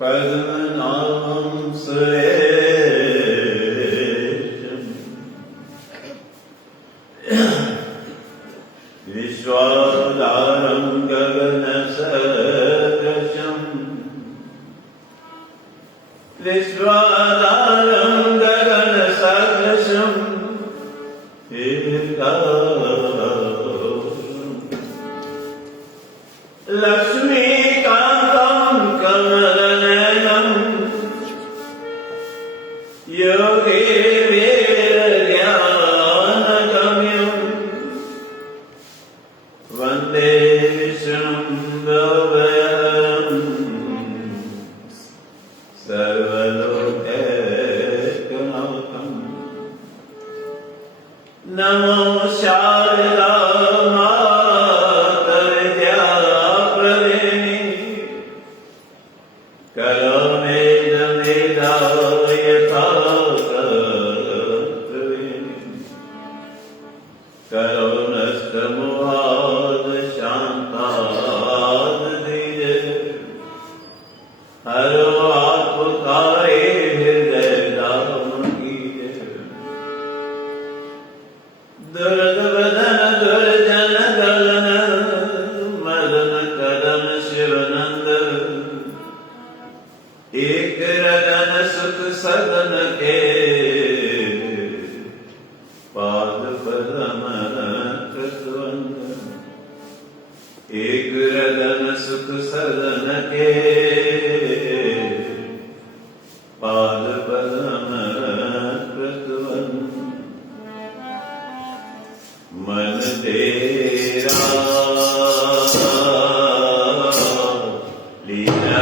पद्मनाभं सुरेशं विश्वाधारं गगनसदृशं विश्वाधारं गगनसदृशं लक्ष्मीकान्तं कमलनयनं योगिवीर्यज्ञानगम्यं वन्दे विष्णुं भवयं सर्वलोकैकनाथं। नमो शारदा एक रतन सुख सदन के पाद पद्म कृतवंद। एक रतन सुख सदन के पाद पद्म कृतवंद। मन तेरा लीला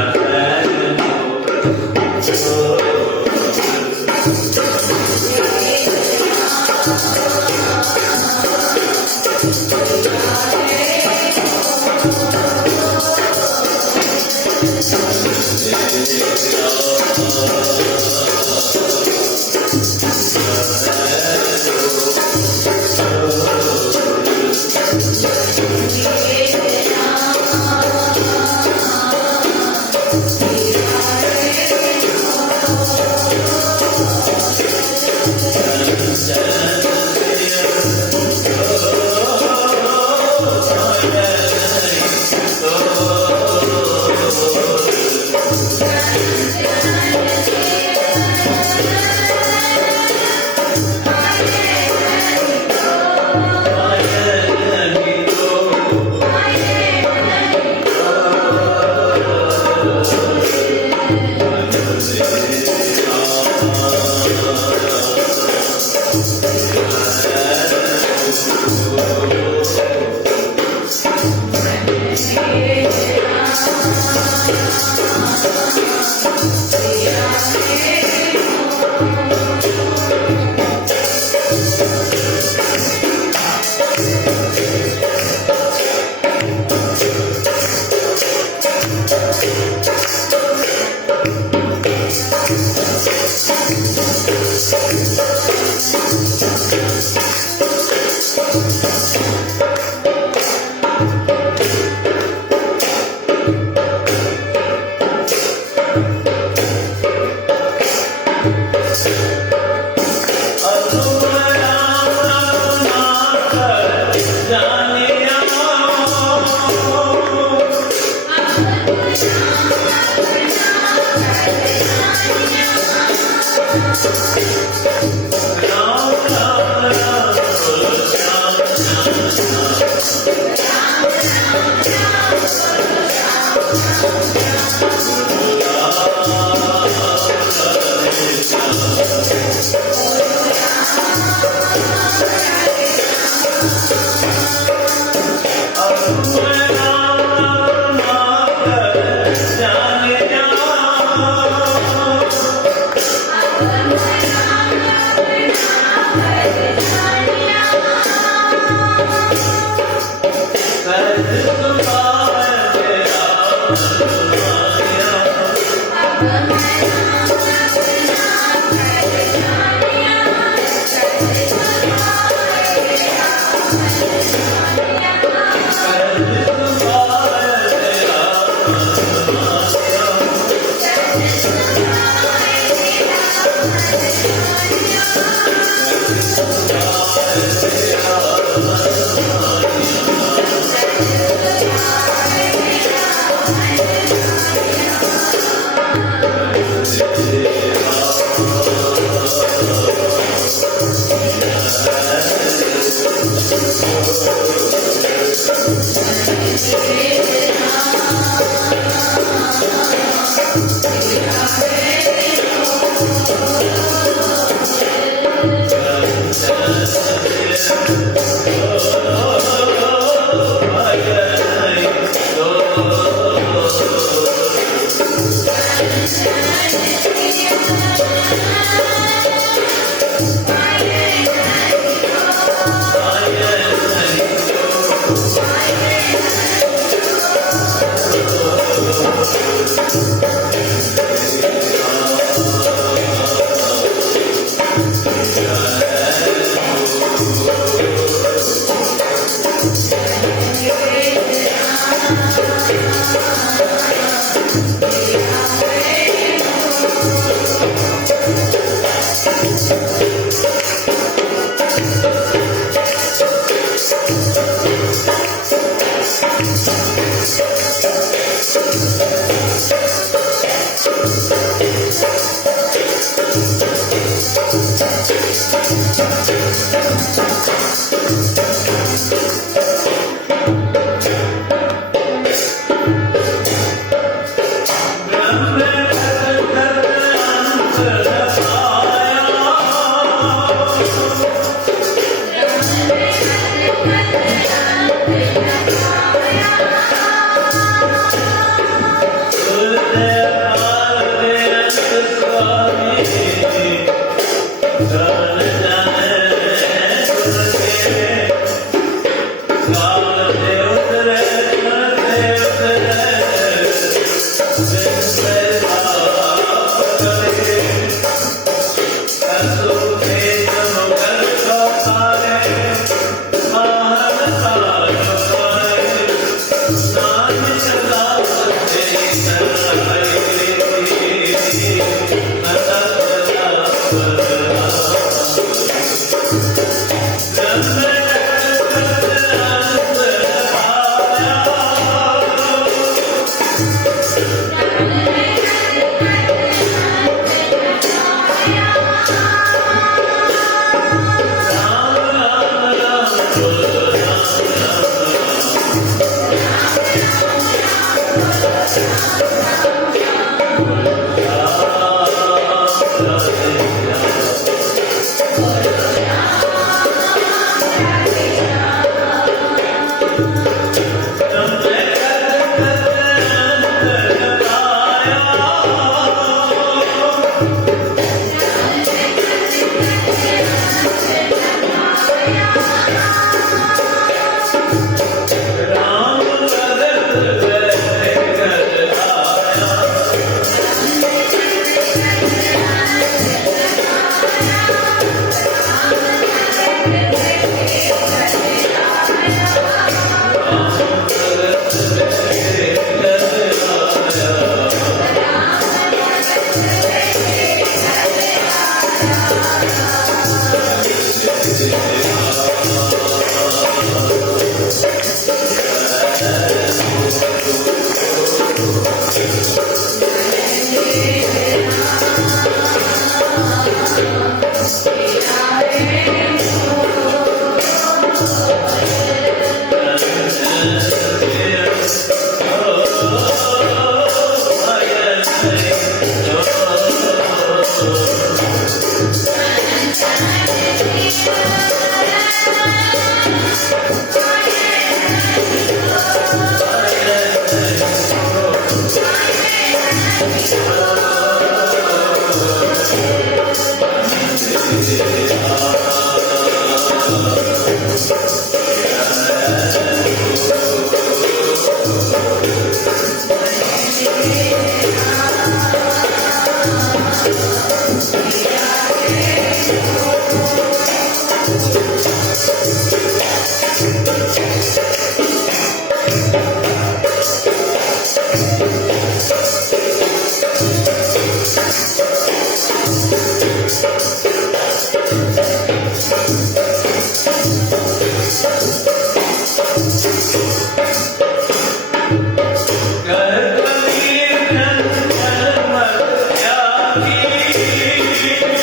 Thank you.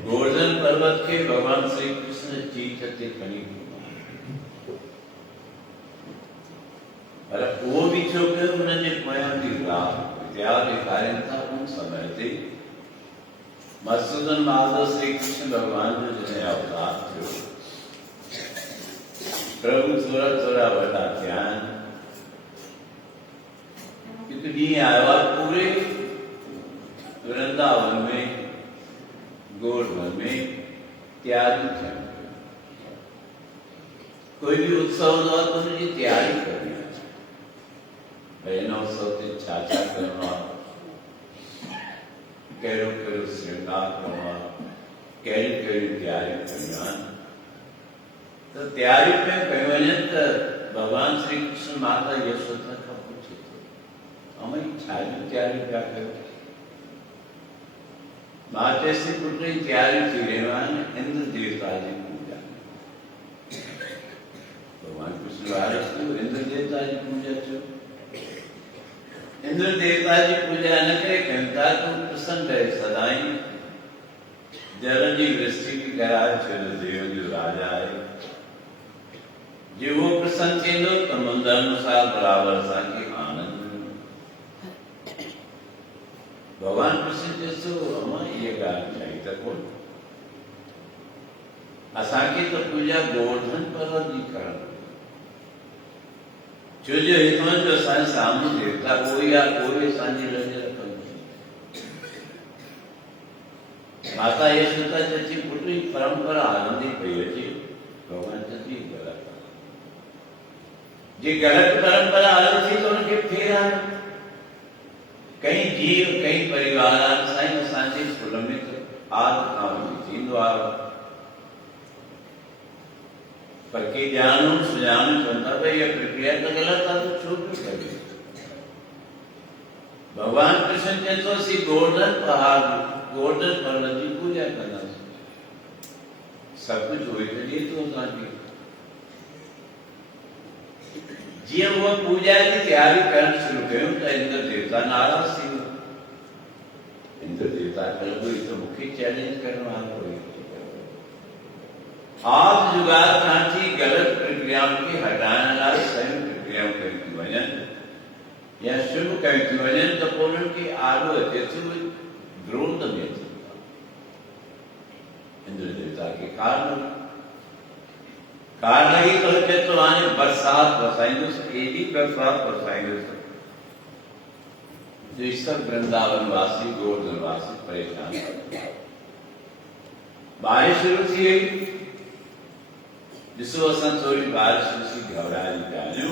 गोवर्धन पर्वत के भगवान श्री कृष्ण चीचते खनी पर वो भी छोके उन्होंने पयांदी राह त्याग कार्यता उन समय थे मधुसूदन माधव श्री कृष्ण भगवान जो जिन्हें अवतार थे प्रभु थोड़ा थोड़ा बता ध्यान क्योंकि आया पूरे वृंदावन में गोवर्धन में तैयारी कर कोई भी उत्सव हुआ तो उनकी तैयारी करनी बहनोत्सव से छाछा करना करो करो श्रृंगार करना कैरी कैरी तैयारी करना तो तैयारी पे पर्यंत भगवान श्री कृष्ण माता यशोदा का पूछे थे हमें छाछी तैयारी क्या करो माते से पुत्री तैयारी थी रेवान इंद्र देवता जी पूजा भगवान कृष्ण भारत को इंद्र देवता जी पूजा चो इंद्र देवता जी पूजा न करे कहता तो प्रसन्न रहे सदाई जरण जी वृष्टि की करार चलो देव जो राजा है जो वो प्रसन्न थे लो तो मंदिर अनुसार बराबर सा के आनंद भगवान कृष्ण जैसे हमें ये गान चाहिए था कौन असाकी तो पूजा गोवर्धन पर्वत जी कर जो हितमन जो सामने देवता कोई या कोई सांझी लगे रखम माता यशोदा जैसी पुत्री परंपरा आनंदी पई थी भगवान जी गलत जी गलत परंपरा आनंद थी तो उनके फेरा कई जीव कई परिवार साईं सांझी सुलमित आद काम थी द्वारा पर के ज्ञानों सुजान चलता भाई ये प्रक्रिया तो गलत था तो छूट भी कर दी भगवान कृष्ण ने तो सी गोवर्धन पहाड़ गोवर्धन पर्वत की पूजा करना सब कुछ हुई तो ये तो सांझी जी वो पूजा की तैयारी करना शुरू करूं तो इंद्र देवता नाराज थी इंद्र देवता कल कोई तो मुख्य चैलेंज करने वाला कोई आप जुगाड़ खांची गलत प्रक्रियाओं की हटाने वाली सही प्रक्रियाओं करती वजन या शुभ करती वजन तो पूर्ण की आलू अत्यसु द्रोण में इंद्र देवता के कारण ही तो है तो आने बरसात बरसाएंगे एडी बरसात बरसाएंगे जो इस सब वृंदावन वासी गोवर्धन वासी परेशान बारिश शुरू थी जिसको थोड़ी बारिश उसी घबराई जानियो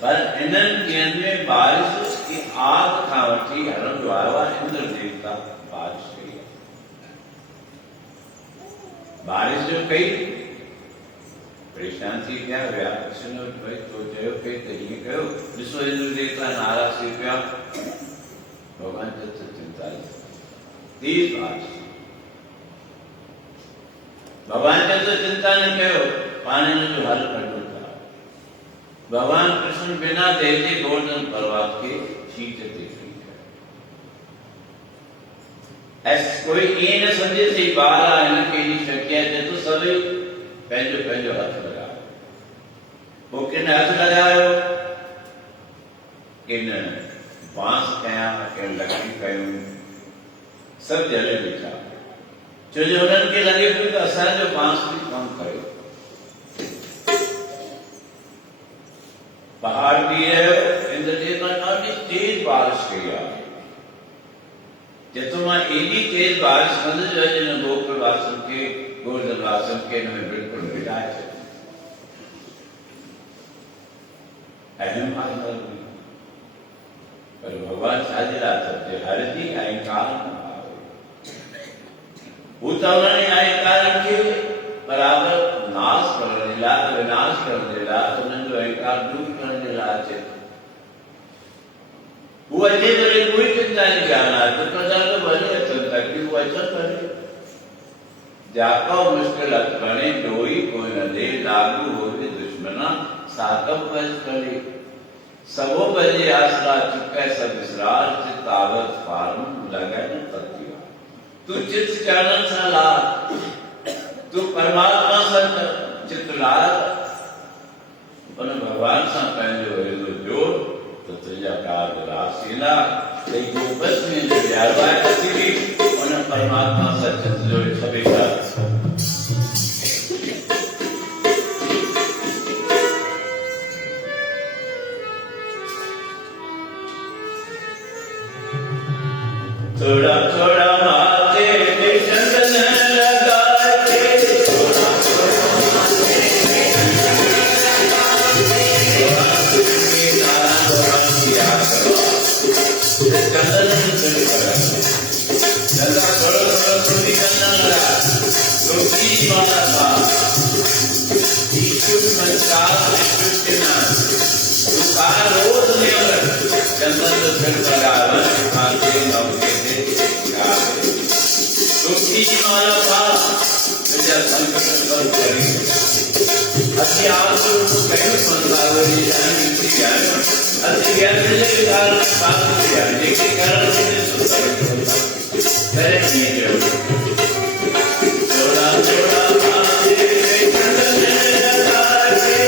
पर इन्हनि ॾींहंनि में बारिश की आग खां वठी हलंदो आयो आहे इंद्र देवता बारिश कई बारिश जो कई परेशान थी क्या विया कृष्ण भाई तो चयो के त हीअं कयो ॾिसो इंद्र देवता नाराज़ थी पिया भगवान चिंता तेज बारिश भगवान ने तो चिंता न कयो, पाने ने जो हल कढो था। भगवान कृष्ण बिना देजे गोवर्धन पर्वत के शीत ते खड़ी है। ऐस कोई ये न समझे थे बाहर आने के लिए शक्य है तो सभी पंहिंजो पंहिंजो हथ लगाओ। वो किन हथ लगायो, किन बांस कया, किन लकड़ी कयूं, सब जले वेठा। छो जो उन्हनि खे लॻे पियो त असांजो बांस बि कमु कयो। पहाड़ भी रहियो, इंद्रदेव खां ॾाढी तेज बारिश कई आहे। जेतो मां एॾी तेज बारिश कंदुसि जो अॼु हिन गोकुलवासियुनि खे, गोवर्धनवासियुनि खे हिन में बिल्कुलु विड़ाए छॾियो। अहम आहे पर भगवान छाजे लाइ थो हर जी अहंकार न आवे। हू त उन्हनि अहंकारनि खे बराबर नाश करण जे लाइ, विनाश करण जे लाइ, उन्हनि जो अहंकार दूर करण जे लाइ अचे थो। हू अचे करे कोई चिंता जी ॻाल्हि आहे, दुख दर्द भले अचनि था कि हू अचनि भले। जाको मुश्किल हथ बने डोई कोई न दे, लागू होवे दुश्मना साकब बज करे। सबो बजे आसरा चुके सब विसरार, चित आवत फारम लगे न पतिया। तू चित चरणन सा ला, तू परमात्मा सा चित ला, उन भगवान सा पंहिंजो हिरदो जोड़ तो तुझा प्यार रासीना। तेरी जो बस में जो प्यारवा अची भी उन परमात्मा सा चित जोड़ सभी का। थोड़ा थोड़ा माथे पे चंदन लगा के, थोड़ा थोड़ा माथे पे चंदन लगा के, तुम्हें नाम किया करो। चंदन लगा, चंदन थोड़ा थोड़ा थोड़ी चंदन लगा, रोटी माला था, ईश्वर संसार सृष्टि ना, तुकार रोज नियर, चंदन फिर लगा माथे नौके रोटी की माला था, विजय संकट कर करी। अति आपको कहीं मंदावरी जानी थी ज्ञान, अति ज्ञान के कारण साथ ज्ञान के कारण से सुंदर होता। करे नहीं जो थोड़ा थोड़ा माथे पे चंदन लगा के,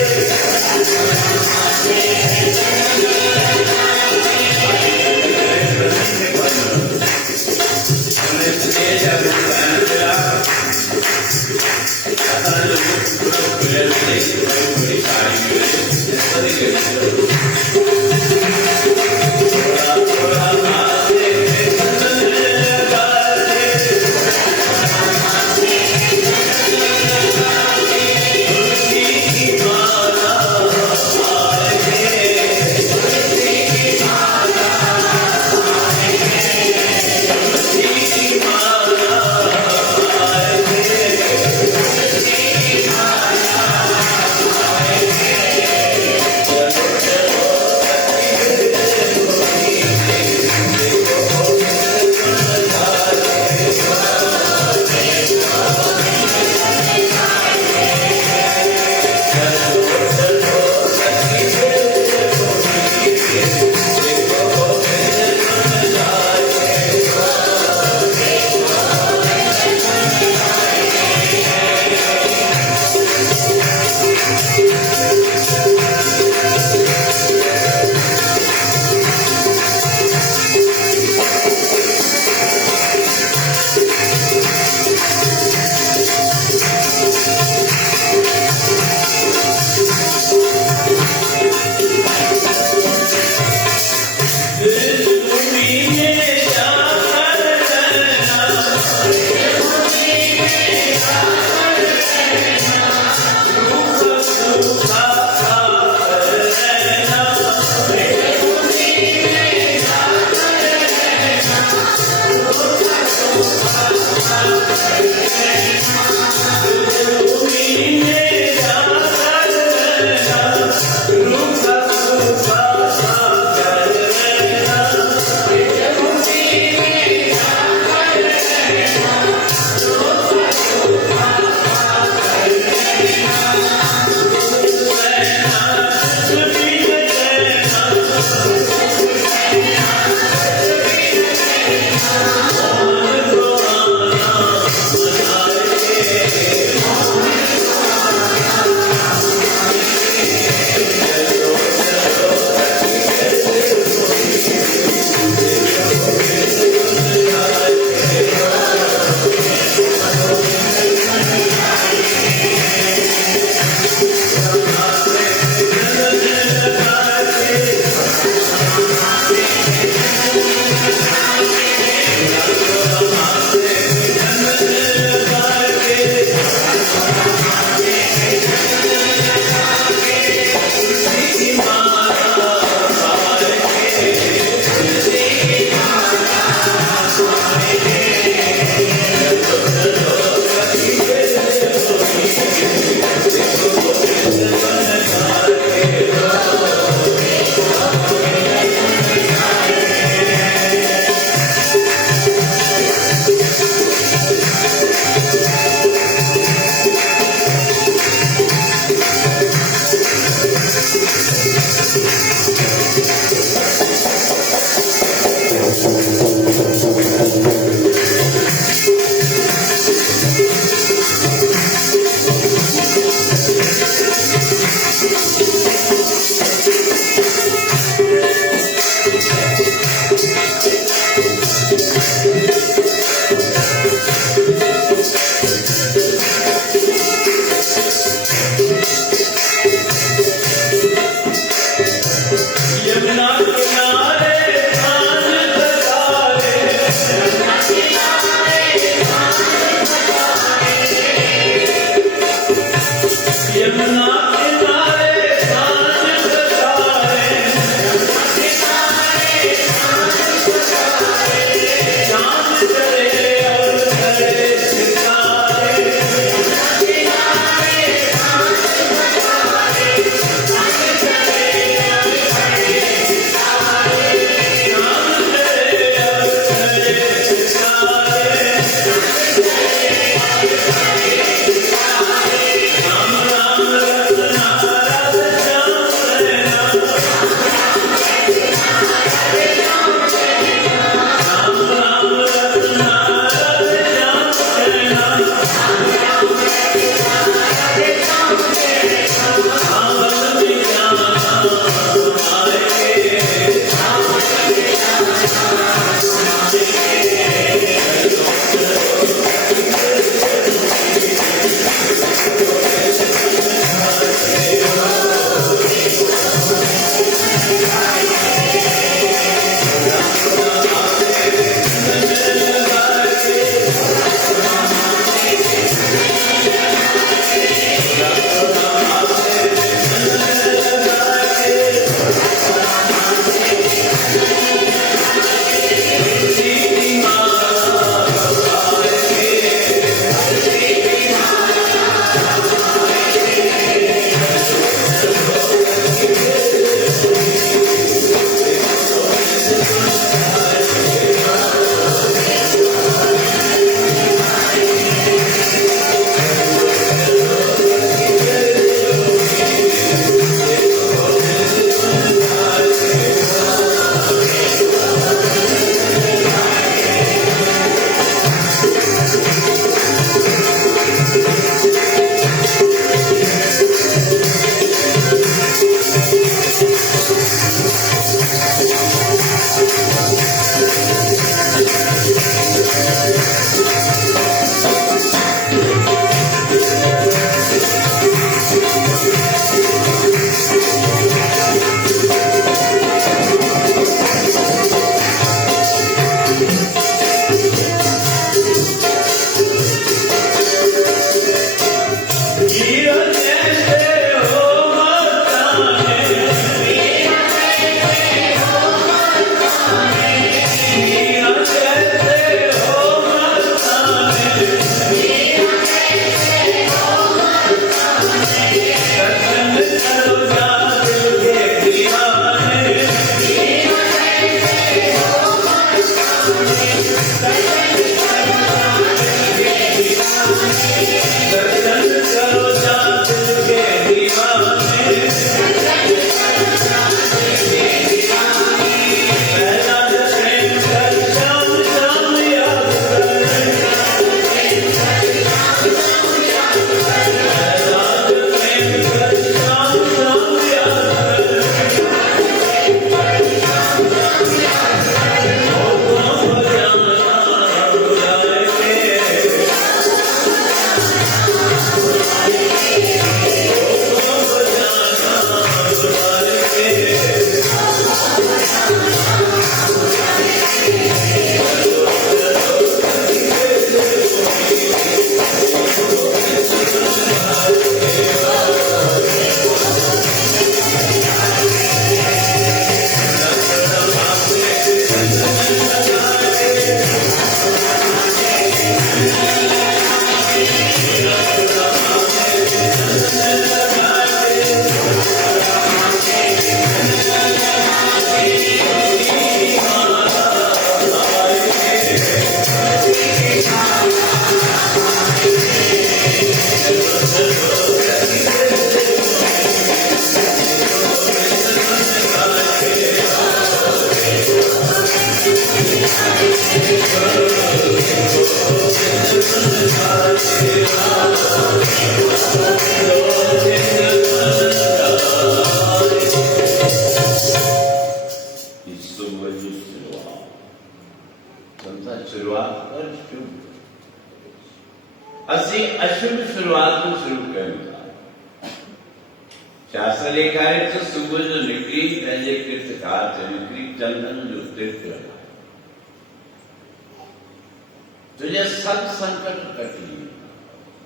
तुझे सब संकट कटी,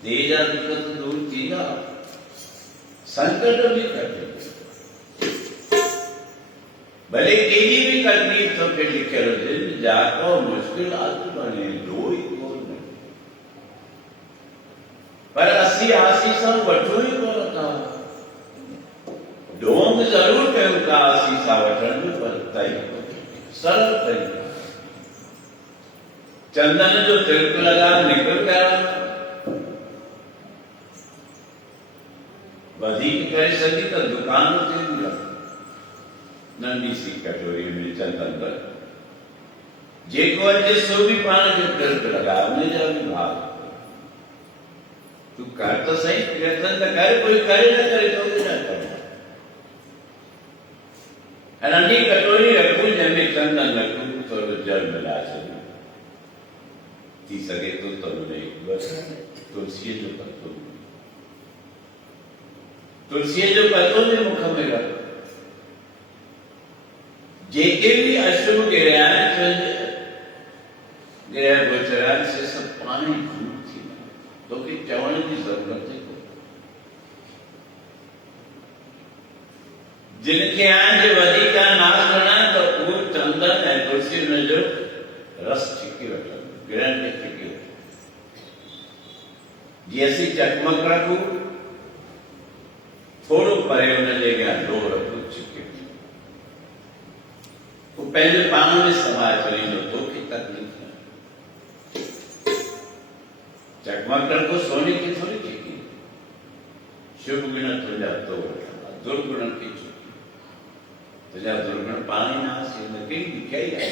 तेजा दुख दूर किया, संकट भी कटे, भले केली भी करनी तो फिर लिखे दिन जाको मुश्किल आदत बने दो ही को नहीं, पर असी आशीषा वठो ही को रखा, ढोंग जरूर पे उनका आशीषा वठन में बनता ही सरल तरीका। चंदन जो तिलक लगा निकल गया, वधिक करे सकी तो दुकान से दिया, नंदी सी कटोरी में चंदन पर जेको जिसो भी पान जो तिलक लगा उन्हें जा भी भाग, तू कर तो सही कीर्तन तो कर, कोई करे ना करे तो भी ना करे, नंदी कटोरी रखू जब चंदन रखू तो जल मिला चले थी सके तो नहीं, बस तुलसी जो पत्तों, तुलसी जो पत्तों ने मुख में रख, जेके भी अश्रु गिरयान गिरया गोचरान से सब पानी फूट थी, तो कि चवण की जरूरत है को, जिनके आज वधी का नाश बना तो वो चंदन है तुलसी में जो रस छिकी बैठा ग्रहण के छिके जैसी चकमक रखू थोड़ो परे उन्हें ले गया दो रखू छिके वो पहले पानी में समाज चली जो तो की तकलीफ है, चकमक रखो सोने की थोड़ी छिकी, शुभ गुण तुझा तो दुर्गुण की छिकी, तुझा दुर्गुण पानी ना से नकली दिखाई है,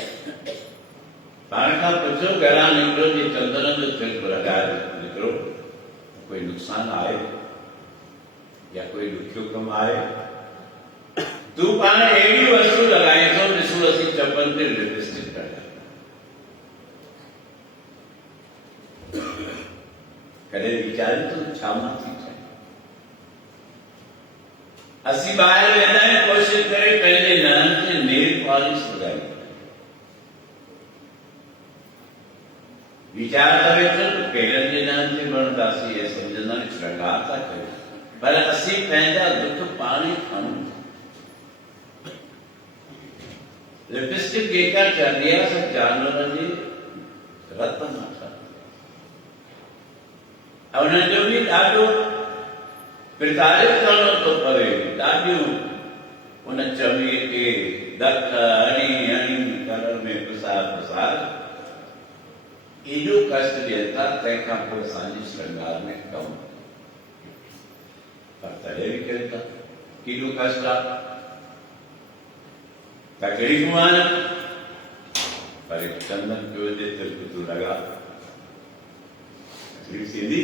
पानी का पचो गरा निकलो ये चंदन जो तिलक लगा निकलो, कोई नुकसान आए या कोई दुखियो कम आए, तू पाने एडी वस्तु लगाए तो निसुल असी चप्पन पे लिपस्टिक कर करे विचार तो छामा थी असी बाहर लेना है कोशिश करे पहले नाम से नेल पॉलिश लगाई, विचार करे तो केरल के नाम से बणदासी है समझना श्रृंगार था करे, पर असी पहला दुख पानी खाऊं लिपस्टिक गेका चलिया सब जानवर जी रत्न था, अब न जो भी डालो प्रतारित करो तो परे डालियो उन चमी के दख अणी अणी कलर में प्रसाद प्रसाद एॾो कष्ट ॾियनि था, तंहिंखां पोइ असांजे श्रृंगार में कमु पर तॾहिं बि कनि था। केॾो कष्ट आहे, तकलीफ़ूं आहिनि, पर चंदन पियो जे दिल को तूं लॻा, तकलीफ़ थींदी?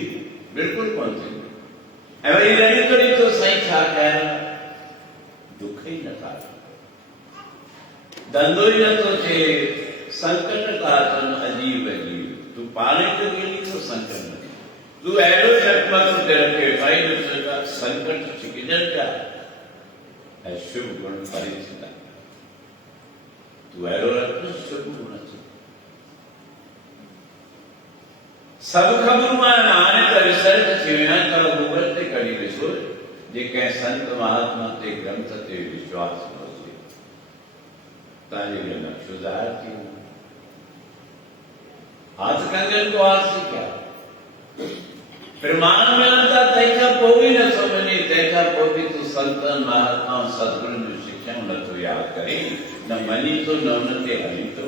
बिल्कुलु कोन थींदी। ऐं वरी रड़ी तो ॾिठो साईं छा कया, दुख ई नथा, धंधो ई नथो थिए, संकट था अचनि अजीब अजीब। तूं पाण ई तो ॾियणी थो संकट में, तूं अहिड़ो चकमक ते रखे भाई संकट छिकजनि पिया ऐं शुभ गुण फरी थींदा। तूं अहिड़ो रख शुभ गुण थी। सभु ख़बरूं आहिनि, हाणे त रिसर्च थी विया आहिनि, तव्हां गूगल ते कढी ॾिसो, जे कंहिं संत महात्मा ते ग्रंथ ते विश्वास न हुजे तव्हांजे लिए नक्शो ज़ाहिर थी वेंदो। हाथ कंगन को आरसी क्या प्रमाण मिलनि था, तंहिंखां पोइ बि नथो वञे, तंहिंखां पोइ बि तूं संतनि महात्माउनि सतगुरुनि जूं शिक्षाऊं नथो यादि करे, न मञी थो न उन्हनि ते हली थो।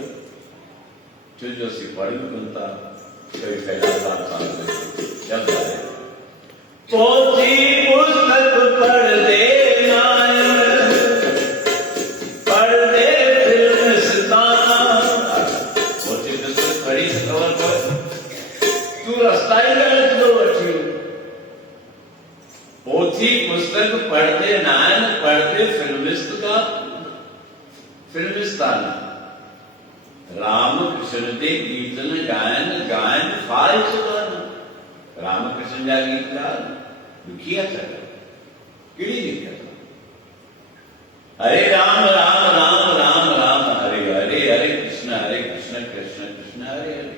छो जो असीं पढ़ियूं कोन था, कोई फैलादार शब्द आहे, पोथी पुस्तक पढ़ दे पोथी पुस्तक पढ़ते नायन, पढ़ते फिल्मिस्तान। राम कृष्ण के गीत गायन, गायन फाल्स राम कृष्ण जा गीत गायन दुखिया चल कहिड़ी दिक्कत? हरे राम राम राम राम राम हरे हरे, हरे कृष्ण कृष्ण कृष्ण हरे हरे।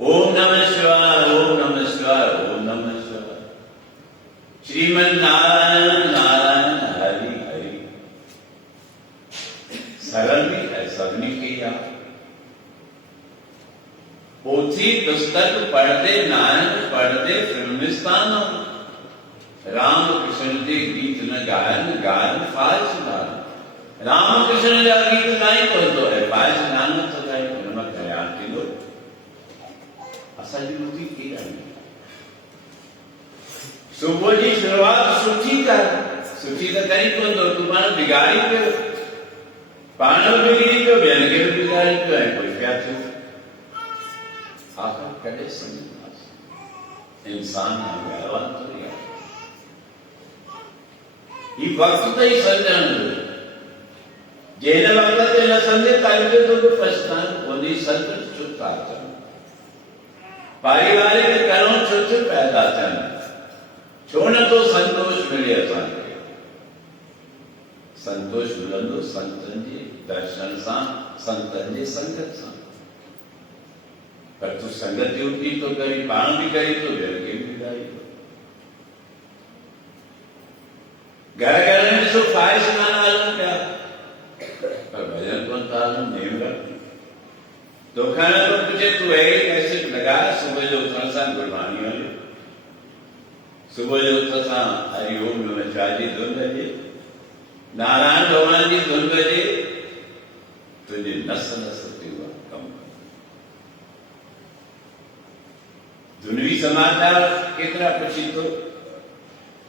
ओम नमः शिवाय, ओम नमः शिवाय, ओम नमः शिवाय। श्रीमन नारायण नारायण हरि हरि। सरल भी है, सबने किया। पोथी पुस्तक पढ़ते नायन, पढ़ते फिल्मिस्तान। राम कृष्ण के गीत न गायन, गायन फाल्स गायन। राम कृष्ण जा गीत गाई कोन थो है, फाल्स गानो थो गाए, हुनमां कल्याण थींदो। असांजी बुद्धि केॾा आहिनि। सुबुह जी शुरूआत सुठी कर, सुठी त करी कोन थो, तूं पाण बिगाड़ी पियो, पाण बिगड़ी पियो, ॿियनि खे बि बिगाड़ी पियो ऐं कोई पिया थियो। आख़िर कॾहिं सम्झंदासीं इंसान हैवान थोरी आहे। ही वक़्तु त ई सम्झण जो, जंहिं वक़्त ते न सम्झे तंहिंखे तो बि पछताइण पवंदी। संत चुप था थियनि, पारिवारिक करणो छो थो पैदा थियनि, छो नथो संतोष मिले असांखे? संतोष मिलंदो संतनि जे दर्शन सां, संतनि जे संगत सां। पर तूं संगत जी उठी तो करी, पाण बि करी तो, ॿियनि खे बि ॿुधाई तो। घर घर में ॾिसो ख़्वाहिश गाना हलनि पिया, पर भजन कोन था हलनि। नेम रख, तोखां तो पुछे तूं अहिड़ी कैसेट लगा, सुबुह जो उथण सां गुरबाणी हले, सुबुह जो उथ सां हरिओम नमः शिवाय जी धुन बजे, नारायण भगवान जी धुन बजे, तुझे नस नस ते हुआ कम। दुनियावी समाचार केतिरा पुछी तो,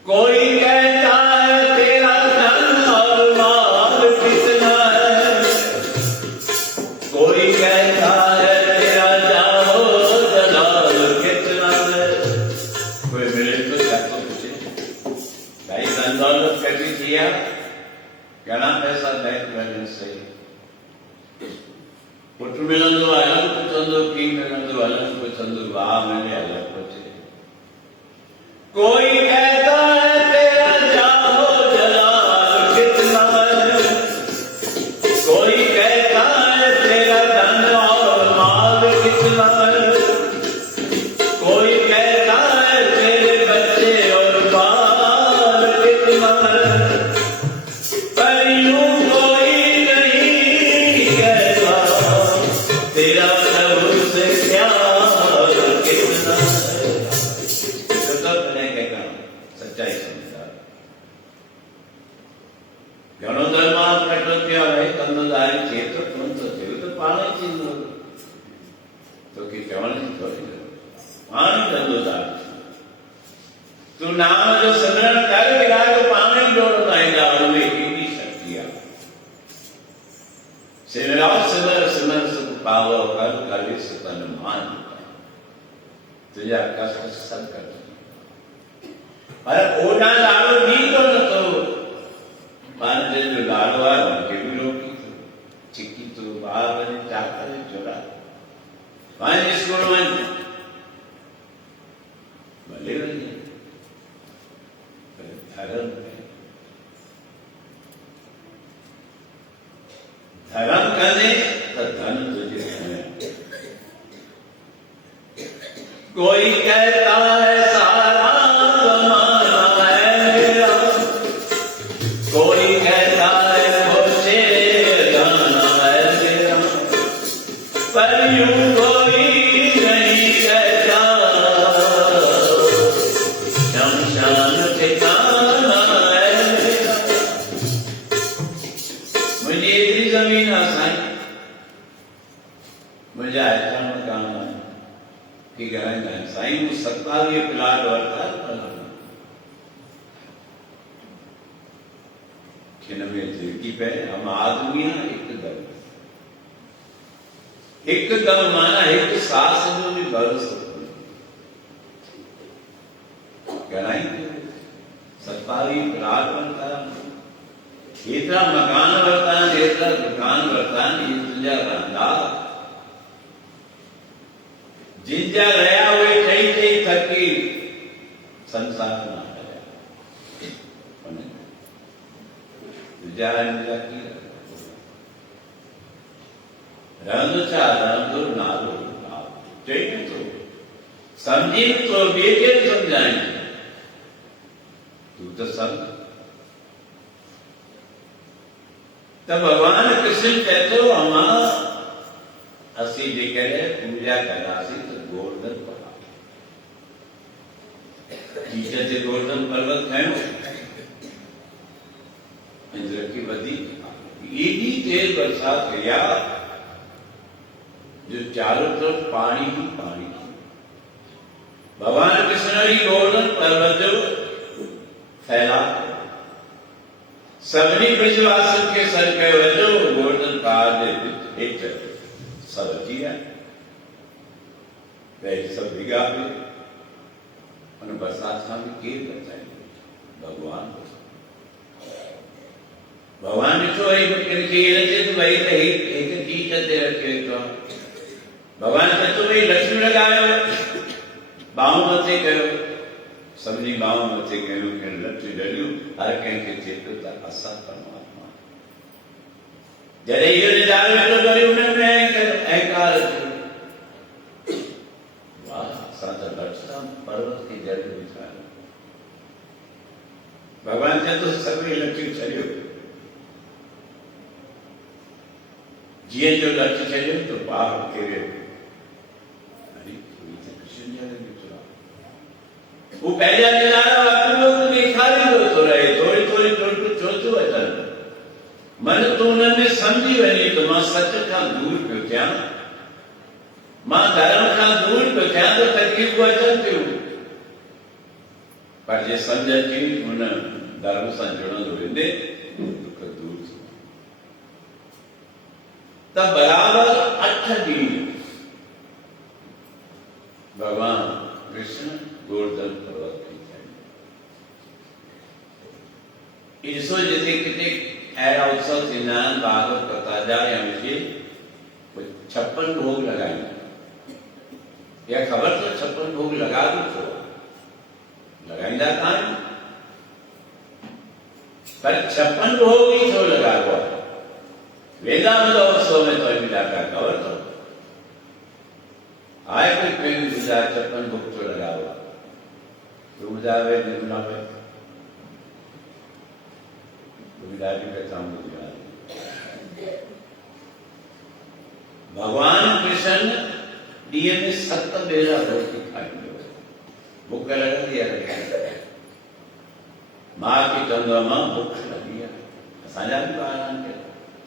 कोई कहता है तेरा धन और माल कितना है, कोई कहता है तेरा जाओ जलाल कितना है। कोई मिले तो जाको पूछे भाई धन दौलत कभी किया, घणा पैसा बैंक बैलेंस है, पुट मिलंदो हलन पुछंदो, की मिलंदो हलन पुछंदो, वाह मिले हलन पुछे। कोई कहता है तेरा जाहो जलाल कितना है, कोई कहता है तेरा धन और माल कितना है, कोई कहता है तेरे बच्चे और बाल कितना है, पर यूं कोई नहीं कहता तेरा प्रभु से क्या कितना है। तो कि चवण जी थोड़ी पानी धंधो दार तू नाम जो सिमरन कर विराग पानी डोल आएगा उनमें एडी शक्ति आ सिमराव सिमर सिमर सुख पावो कर कले तन मान तुझा कष्ट सब कर पर ओना लाडो नी तो न तो मान जे जो लाडो आ उनके भी रोकी तो चिक्की तो बाहर ने चाहता है चोरा मान इसको मान भले भले धर्म धर्म करने तो धन तुझे कोई कहता है सारा जमाना है मेरा कोई कहता है मुझे जाना है मेरा पर यूं कोई नहीं कहता शमशान ठिकाना है मेरा मुझे इतनी जमीन आसाई मुझे ऐसा मकान कि कहना साईं वो 27 प्लाट वर्ता में जिंदगी पे हम आदमी ना एकदम माना एक सांस जो भी भरोसा कहना 27 प्लाट वर्ता इतना मकान वर्ता इतना दुकान वर्ता ये तुझा रंधा जिंजा रहा हुए कई कई थकी संसार ना रंग छा रंग नालो चाहिए तो समझी तो बेके समझाएंगे तू तो समझ तब भगवान कृष्ण कहते हो हमारा असी जी करे पूजा करासी तो गोवर्धन पड़ा जीजा से गोवर्धन पर्वत है इंद्र की बदी एडी तेज बरसात गया जो चारों तरफ पानी ही पानी भगवान कृष्ण ही गोवर्धन पर्वत जो फैला सबनी ब्रजवासी के सर के वजो गोवर्धन पहाड़ एक सब जिया सब भिगा बरसात में के बचाए भगवान भगवान ने तो वही एक चीज रखे तो भगवान ने तो वही लक्ष्मी लगायो बाहू मथे कयो सबनी बाहू मथे कयो के लक्ष्मी डरियो हर कंहिंखे चेतो त असां परमात्मा जॾहिं इहो निजाल वेठो करे उन में अहंकार वाह असां त लक्ष्मी पर्वत खे जड़ विचार भगवान चए तो सभई लक्ष्मी छॾियो जीअं जो लक्ष्य छॾियो तो पहाड़ किरियो वो पहले नजारा वक्त ॾेखारींदो थो रहे थोरी थोरी थोरी छो थो अचनि मन तूं हुन में सम्झी वञे त मां सच खां दूर पियो थियां मां धर्म खां दूर पियो थियां त तकलीफ़ूं अचनि थियूं पर जे सम्झ अची हुन धर्म सां जुड़ंदो वेंदे दुख दूर थी त बराबरि 8 ॾींहं भगवान कृष्ण गोवर्धन पर्वत की ईसो जैसे कितने ऐरा उत्सव सिनान भागवत कथा जाए हमेशे 56 भोग लगाएंगे या खबर तो 56 भोग लगा दो तो लगाएंगे कहां पर 56 भोग ही तो लगा हुआ वेदांत उत्सव में तो मिला का खबर तो आए कोई पेन गुजार 56 भोग तो लगा हुआ गुजावे निर्मलावे गुजारी का काम गुजार भगवान कृष्ण दिए में 7 बेला रोटी खाई भूख लगी है मां की गंगा मां भूख लगी है असांजा भी ॿार आहिनि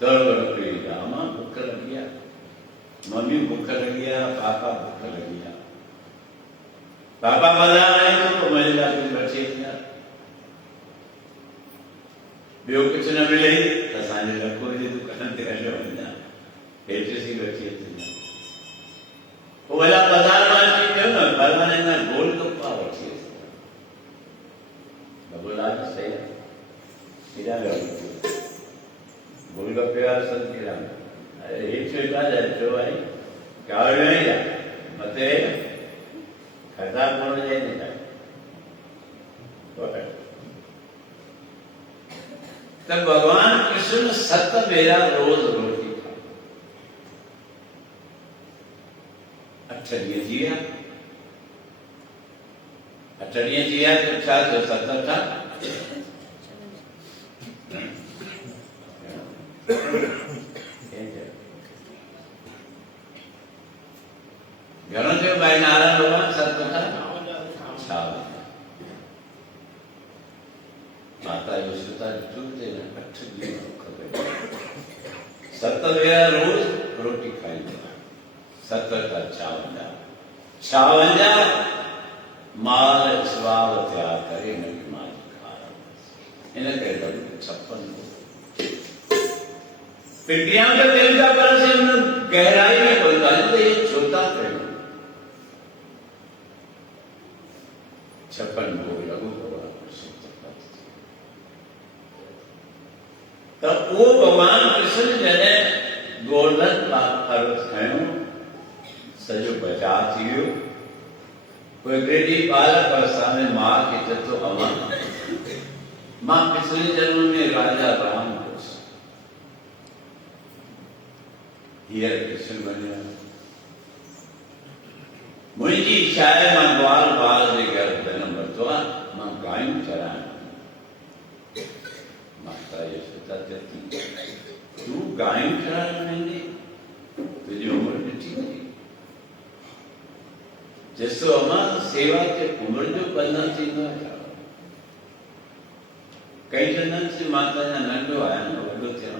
थोरो घणो पी मां भूख लगी है मम्मी भूख लगी है, पापा भूख लगी है, पापा बना रहे तो मजे जाके बचे था बियो कुछ न मिले तो साने रखो ये दुकान ते हलो ना एटसी बचे थी वो वाला बाजार में क्यों ना परमाने ना गोल तो पावर थी बबुला से सीधा लो गोल का प्यार सन किया अरे एक छोटा जाए जो भाई क्या नहीं जा मते खता बोल जाए नहीं जाए तब भगवान कृष्ण सत्य मेरा रोज रोटी खा अठड़िया जिया तो अच्छा तो सत्य था घरों से भाई नारायण भगवान सत्य था माता यशोदा चूते न अठड़ी सत्य वेरा रोज रोटी खाई सत्य का 56 माल स्वाव त्याग करे न माल खारा इन्हें कह दो 56 पिटियां के तेल का परस गहराई में बोलता है तो ये छोटा कह 56 भोग लघु तो वो भगवान कृष्ण जने गोवर्धन पर्वत खयो सजो बचा थियो कोई ग्रेडी बालक अवस्था में मां के तो अमन मां पिछले जन्म में राजा राम हीर कृष्ण बने मुझी इच्छा है मां ग्वाल बाल जे घर जन्म वरतो मां गायूं चरायां माता यशोदा कहती तू गायूं चराने तुझी उम्र ॾिठी थी जेसो अमा सेवा के उम्र जो बंधन थींदो आहे कई चवंदा आहिनि माता जा नंढो आया न वॾो थियो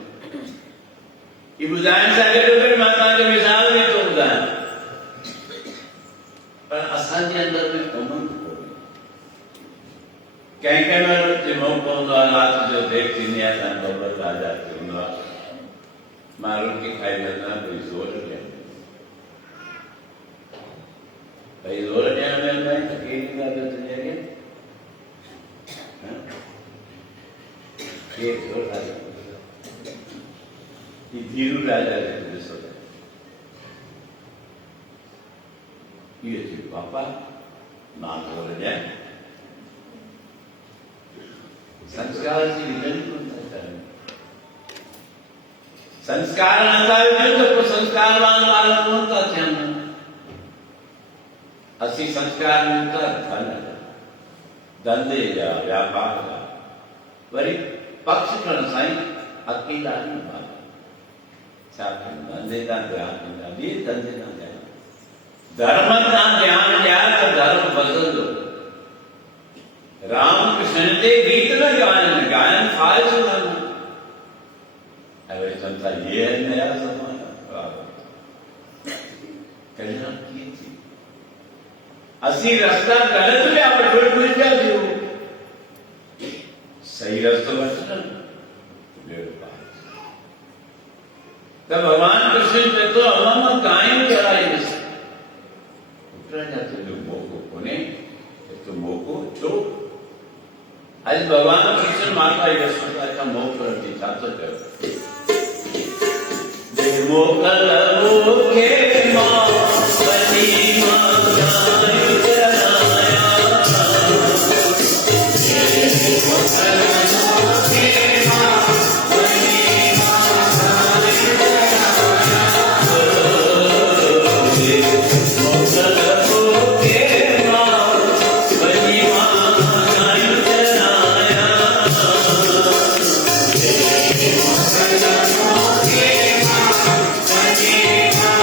ई ॿुधाइण सां गॾु माता जो मिसाल बि थो ॿुधायां पर असांजे अंदर में उमंग कहीं कहीं मौको रात जो देख थी बबर राजा मां रोटी खाई लॻा कोई ज़ोर ॾियण भई ज़ोर ॾियण में कहिड़ी ॻाल्हि तुंहिंजे अॻे धीरू राजा ॾिसो इहो थियो पापा मां ज़ोर ॾियां संस्कार जी विजन संस्कार तो संस्कारवान वाला कौन था असी संस्कार मिलता धन धंधे जा व्यापार जा वरी पक्ष करण साईं अकेला नहीं बात धंधे का ध्यान ॾींदा ॿिए धंधे का ध्यान धर्म का ध्यान ॾिया त धर्म बदलंदो राम कृष्ण ते गीत न गायन फायदो न अरे जनता ये है नया जमाना कल्याण की थी असी रास्ता गलत में आप भूल जाओ सही रास्ता वचन तब भगवान कृष्ण तो अमम कायम कराई उतरा जाते जो मोको कोने तो मोको छो आज भगवान कृष्ण माता यशोदा का मोक्ष रखी चाहते थे मोकल मोखे मां बनी मां चराया मोकल मोखे मां बनी मां चराया मोकल मोखे मां बनी मां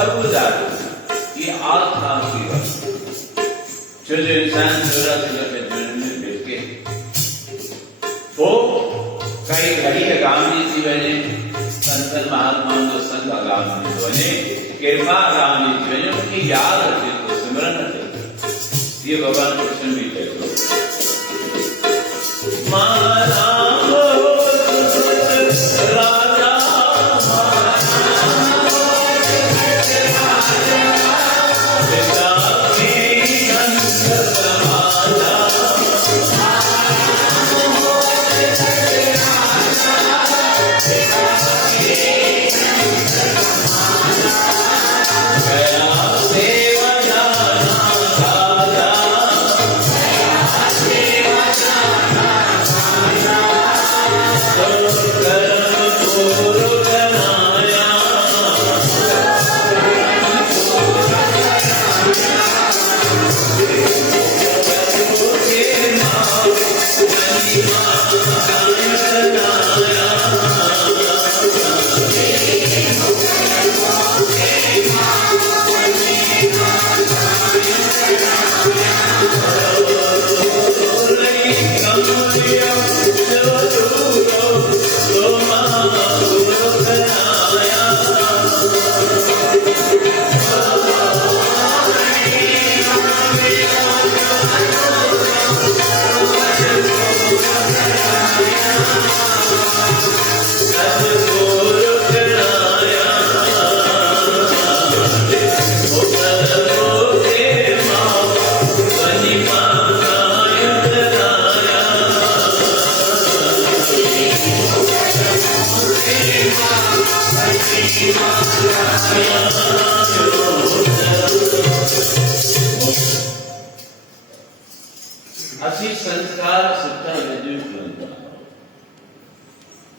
सर्वजात ये आत्मा की वस्तु जो इंसान जोड़ा से में बैठ के वो कई घड़ी गांधी जी बने संत महात्मा को संग गांधी बने कृपा गांधी जी बने उनकी याद रखे तो सिमरन रखे ये भगवान कृष्ण भी कहते महाराज राजा असि संस्कार सत्ता यजु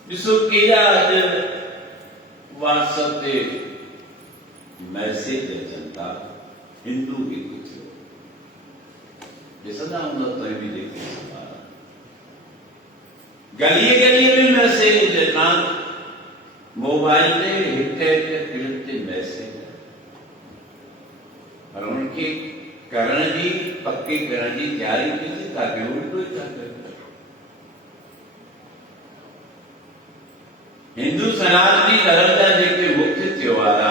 विश्व किया व्हाट्सएप पे मैसेज जनता हिंदू के कुछ जैसा ना हम लोग तो भी देखते हैं गली गली में मैसेज देना मोबाइल में हिटते मैसेज और उनके करण जी पक्के करण जी तैयारी की थी ताकि उल्टो हिंदू सनातनी धर्म का जेके मुख्य त्योहार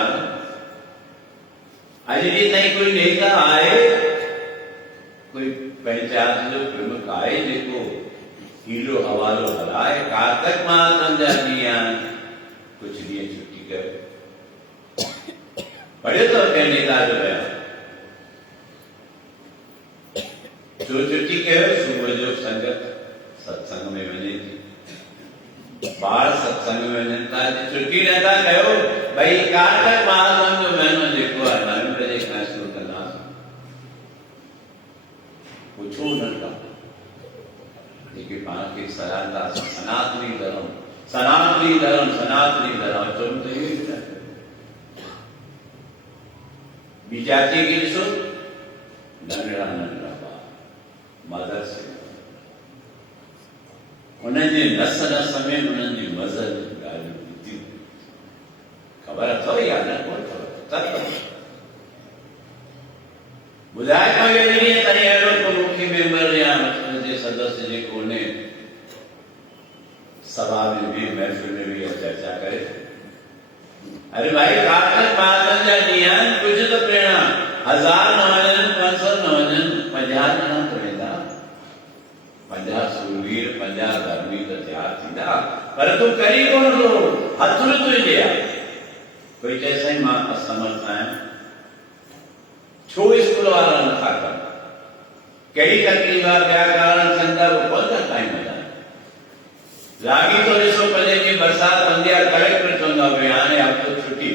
अज भी नहीं कोई नेता आए कोई पहचान जो प्रमुख आए जेको हीरो हवालो हलाए कार्तक माह समझा दिया कुछ दिए छुट्टी कर पढ़े तो क्या नेता जो है जो छुट्टी कहे सुबह जो संगत सत्संग में बने बाहर सत्संग में बनता छुट्टी रहता कहो भाई कार्तक माह जो महीनो देखो है नवंबर देखना शुरू करना पूछो न देखिए पांच के सराहता सनातनी धर्म सनातनी धर्म सनातनी धर्म तुम तो ये बीजाती की सो नंगड़ा नंगड़ा मदर से उन्हें नस नस में उन्हें मजल गाली दी खबर अथव यार न कोई खबर बुझाए कोई नहीं है तनी एरो को मुख्य मेंबर या जे सदस्य जे कोने सभा में भी महफिल में भी चर्चा करे अरे भाई कार्तक माह जा नियम कुछ तो प्रेरणा 1000 नवजन 500 नवजन 50 जना तो वेंदा 50 सूरवीर 50 धर्मी तो तैयार थींदा पर तू करी कोन लो हथुर तुझे कोई जैसे ही मां असमर्थ है छो स्कूल वाला न था कर कई तकलीफा व्याकरण संदर्भ कौन सा टाइम है लागी तो ॾिसो पहले की बरसात बंदिया कलेक्टर चवंदा हुआ हाणे अब तो छुट्टी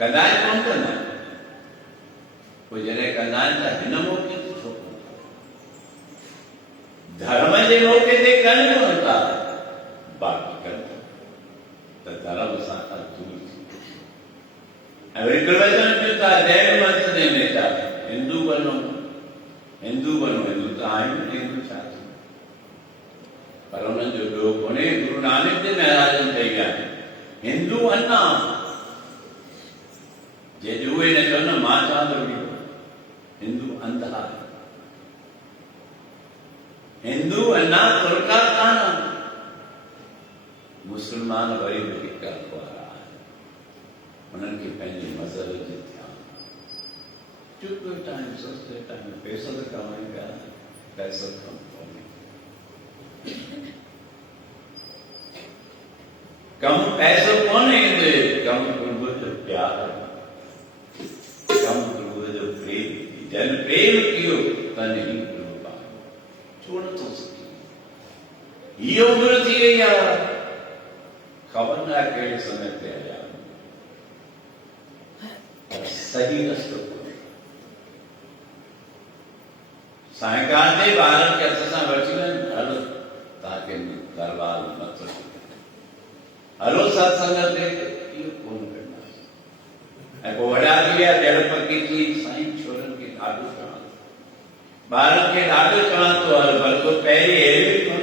कंदा कोन कंदा कोई जॾहिं कंदा त हिन मौके ते छो धर्म जे मौके ते कनि कोन था बाक़ी कनि त धर्म सां दूर थी ऐं रिकवेशन था जैन मत ने नेता हिंदू बनो हिंदू त आहियूं हिंदू छा पर उन्हनि जो ॿियो कोन्हे गुरु नानक देव महाराजनि चई आहे हिंदू अन्ना जे जुए ने चवंदो मां चवां थो की हिंदू अंधा हिंदू अञा तुरका कान मुस्लमान वरी बि हिकु वारा आहिनि उन्हनि खे पंहिंजे मज़हब जे ध्यानु चुप टाइम सस्ते टाइम पैसो त कमाइनि पिया पैसो कमु कोन्हे कम पैसो कोन्हे कम प्रभु जो प्यार कम प्रभु जो प्रेम जन प्रेम कियो तन ही प्रभु पायो छोड़ तो सकी ये उम्र थी गई यार खबर ना कहिड़े समय ते आया सही रस्तो सायकार ते ॿारनि खे हथ सां वठी वञनि हलो तव्हांखे दरबार मत हलो सत्संग ते इहो कोन कंदासीं ऐं पोइ वॾा थी विया जड़ पकी थी साईं छोरनि खे ॾाढो चवां थो ॿारनि खे ॾाढो चवां थो हल बल्कि पहिरीं अहिड़ी कोन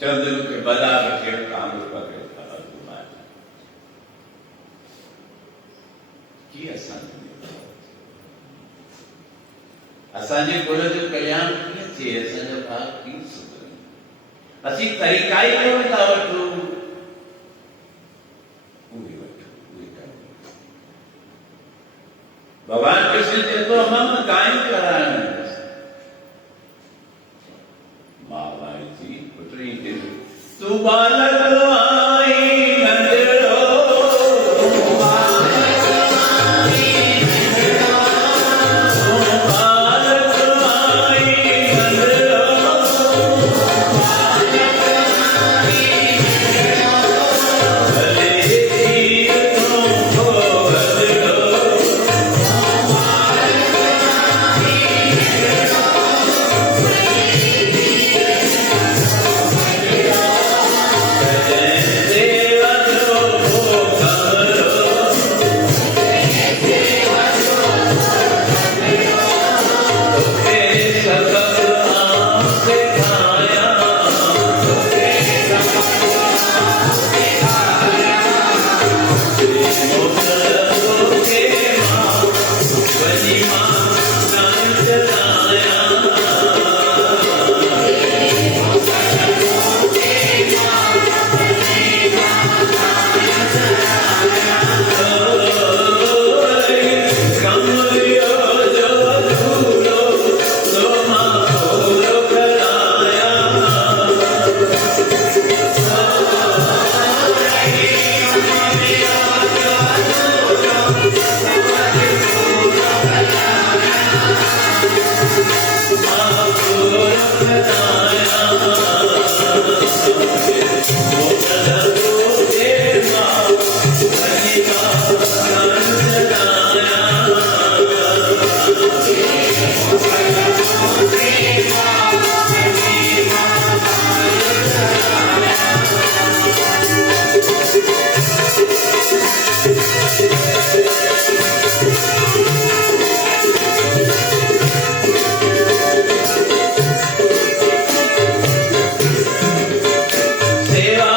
चवंदे मूंखे बदा रखियो काम पकड़े कीअं असांजे कुल जो कल्याण कीअं थिए असांजा ॿार कीअं सुधरनि असीं तरीक़ा ई कोन था वठूं उहे कयूं भॻवान कृष्ण चवंदो हम गायूं कराइण मां वाई थी पुटरी तूं बालक आई नंढड़ो सेवा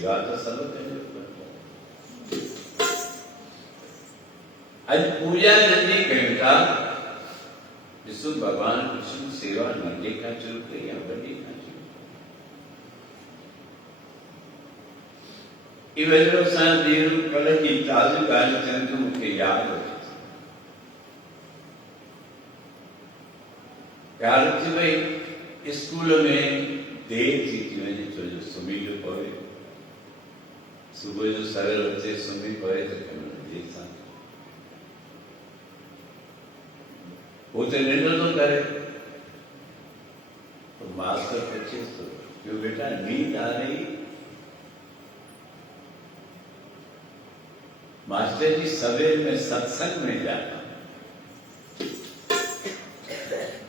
सेवा तो सब करे। आज पूजा नंदी कहता विष्णु भगवान विष्णु सेवा नंदी का चुप या बड़ी का चुप इवेलो सान देरु कल की ताजु गाल चंदु मुझे याद होती यार थी भाई स्कूल में देर थी कि मैंने जो सुमी जो पढ़े सुबह जो सरल बच्चे सुमी पढ़े तो कहना देर सा वो तो निर्णय तो करे तो मास्टर पच्चीस तो क्यों बेटा नींद आ रही मास्टर जी सवेर में सत्संग में जाता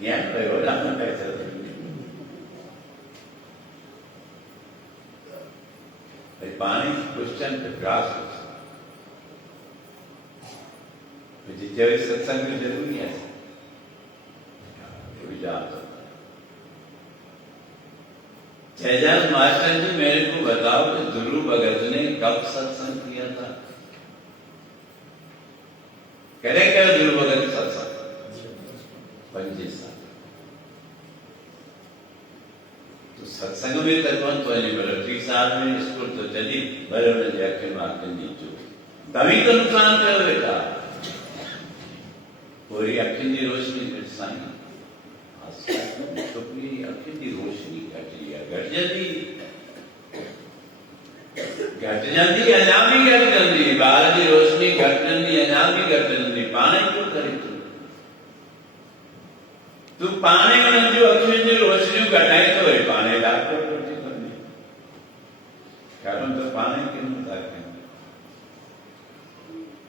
ज्ञान प्रयोगा में बैठे पानी क्वेश्चन पे ग्रास जब सत्संग में जरूरी है जयजास मास्टर जी मेरे को बताओ कि ध्रुव भगत ने कब सत्संग किया था? करे क्या ध्रुव भगत सत्संग 25 साल तो सत्संग में तकवन तो नहीं बोला 30 साल में स्कूल तो चली बड़े बड़े जाके मार्केट नीचो तभी तो नुकसान कर बेटा पूरी अखिन की रोशनी में साई तो पूरी अखिन की रोशनी घट जाती अजामी घट जाती बाहर की रोशनी घट जाती अजामी घट जाती पानी क्यों करे तू पानी में जो अखिन की रोशनी घटाए तो है पानी डॉक्टर करती करनी कारण तो पानी के मुताबिक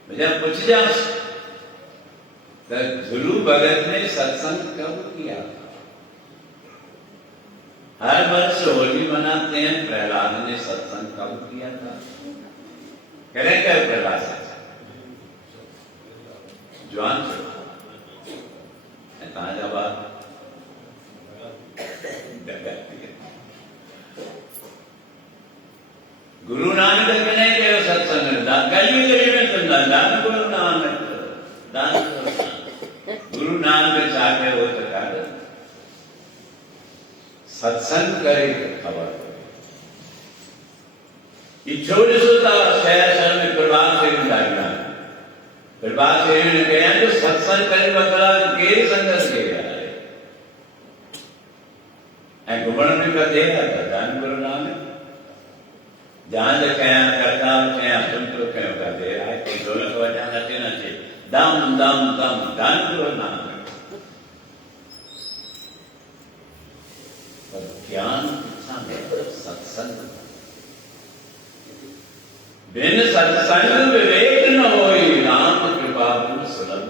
मुझे पूछ जा ध्रुव भगत ने सत्संग कब किया था? हर वर्ष होली मनाते हैं प्रहलाद ने सत्संग कब किया था? करें क्या प्रहलाद जवान ताजाबाद गुरु नानक के नहीं कहो सत्संग गली गली में तुम दान गुरु नानक दान गुरु नानक चाहे वो तो कर सत्संग करे तो खबर छोटे सोता शहर में प्रभात से लागना प्रभात से ने कहा जो सत्संग करे बतला के संगत के है घुमण में का दे रहा था दान गुरु नानक जहां तक कया करता कया तुम तो कयो का दे रहा है कोई दौलत वजह न ना चाहिए दाम दाम दाम दान गुरु नानक ज्ञान सत्संग बिन सत्संग विवेक न होई राम कृपा बिन सुलभ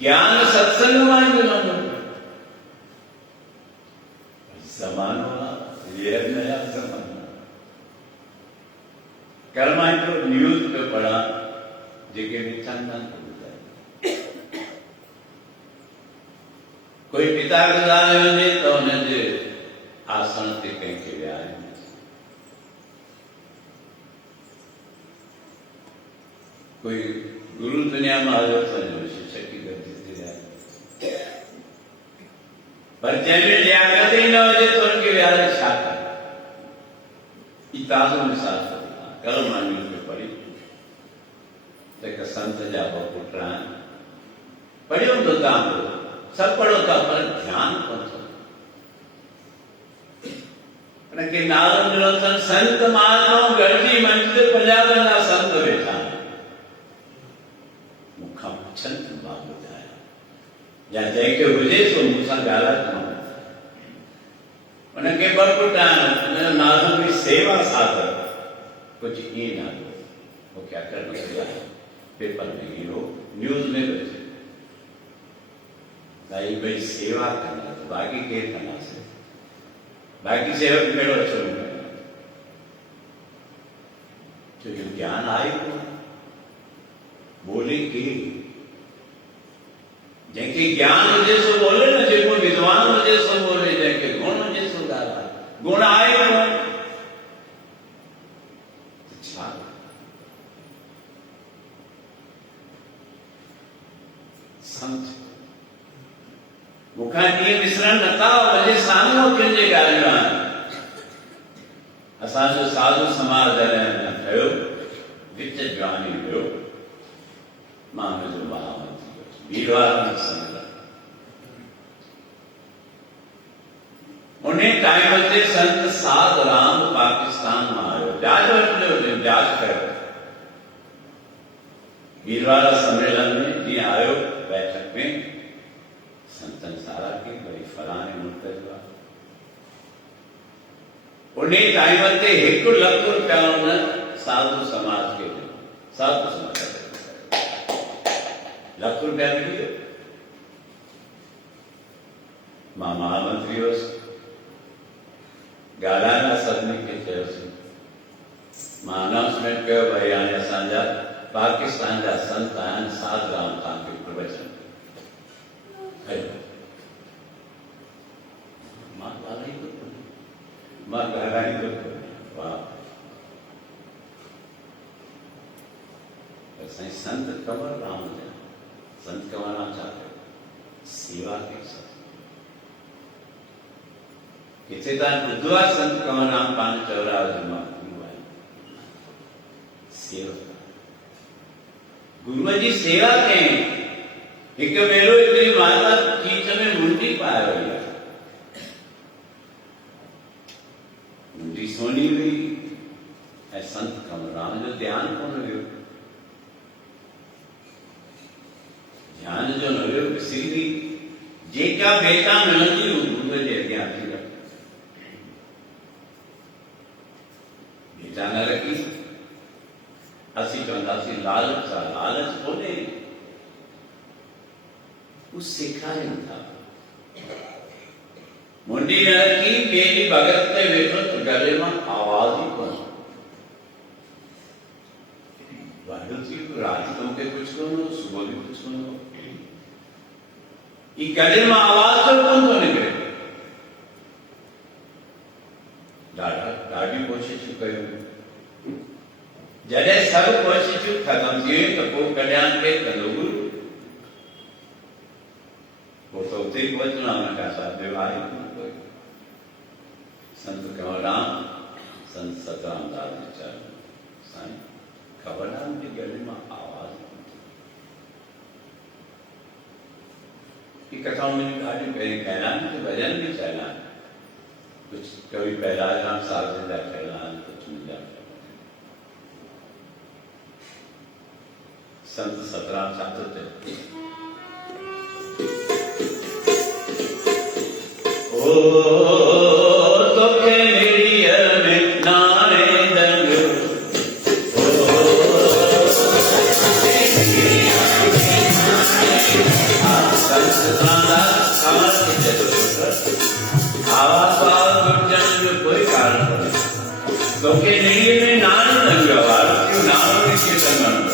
ज्ञान सत्संग मान जमानो ये नया जमाना कर्मा तो न्यूज पे पढ़ा जेके विचारना कोई पिता गुजारे वञे तो हुन जे आसन ते कंहिंखे विहारे कोई गुरु दुनिया में हाज़िर थो शिक्षक की गति ते विहारे पर जंहिंमें लियाकत ही न हुजे तो उनखे विहारे छा करे ई ताज़ो मिसाल कल मां न्यूज़ में पढ़ी त हिक संत जा ॿ पुट आहिनि पढ़ियो हूंदो तव्हां सब पढ़ो था पर ध्यान कौन सा के नारद निरंतर संत मानो गढ़ी मंच ते 50 बंदा संत बैठा मुखा छंत मां बुधाया या जंहिंखे हुजे सो मूंसां ॻाल्हाए उनखे ॿ पुट आहिनि नालो बि सेवा साधक कुछ ईअं नालो वो क्या करना चाहिए पेपर में हीरो न्यूज में बचे भाई भाई सेवा करना तो बाकी के करना से बाकी सेवक मेरे अच्छे क्योंकि ज्ञान आए को बोले के जैसे ज्ञान मुझे सो बोले ना जो विद्वान मुझे सो बोले जैसे गुण मुझे सो गाला गुण आए क्यों? संत मुखा दिए मिश्रण नता वजे सामनो किंजे गालियां असांजो साधु समाज न थियो विच जवानी हुयो मां जो महामंत्री वीरवार न संत उन्हें टाइम ते संत साध राम पाकिस्तान में आयो जांच कयो वीरवार सम्मेलन में जी आयो बैठक में संतन सारा के बड़ी फलाने मुल्क उन्हें टाइम ते 1 लाख रुपया उन साधु समाज के साधु समाज लाख रुपया मिली मां महामंत्री हो गालाना सदनी के चयोसी मां अनाउंसमेंट कयो भाई हाणे असांजा पाकिस्तान जा संत आहिनि साध राम तव्हांखे प्रवचन मां ॻाल्हाईंदो वाह साईं संत कंवर राम जा संत कंवर राम छा कयो सेवा कई किथे तव्हां ॿुधो आहे संत कंवर राम पाण चवरा मां सेवा गुरुअ जी सेवा कई हिकु भेरो हिकिड़ी माता चीच में मुंडी पाए वई आहे मुंडी सोनी हुई ऐं संत कंवर राम जो ध्यानु कोन हुयो ध्यान जो न हुयो विसरी जेका बेटा मिलंदी गुरुअ जे अॻियां थी बेटा न रखी असीं चवंदासीं लालच आहे लालच कोन्हे वो सिखाइनि था मुंडी न रखी ॿिए भगत ते वेठो त गले मां आवाज़ ई कोन वाढो थी राति तो मूंखे कुझु कोन हो सुबुह बि कुझु कोन हो ई गले मां आवाज़ तो कोन थो निकिरे ॾाढी कोशिशूं कयूं जॾहिं सभु कोशिशूं ख़तम थी वियूं त पोइ कल्याण खे कंदो गुरु पोइ त उते ई पहुचणो आहे उनखां सवाइ ॿियो आहे कोई संत कंवर राम संत सतराम दास जे चरण साईं खबरदार जी गले में आवाज़ ये कथाओं में ॾाढियूं पहिरीं कयल आहिनि त भॼन बि चयल आहिनि कुझु कवि पहलाज राम साहिब जा ठहियल आहिनि कुझु मुंहिंजा संत सतराम छात्र थे तोखे निड़ीअ में नाने दंग संत सतराम दास आवाज़ की जरूरत आवाज़ जो कोई कारण नहीं तोखे निड़ीअ में नाने दंग आवाज़ क्यों नाम में कीर्तन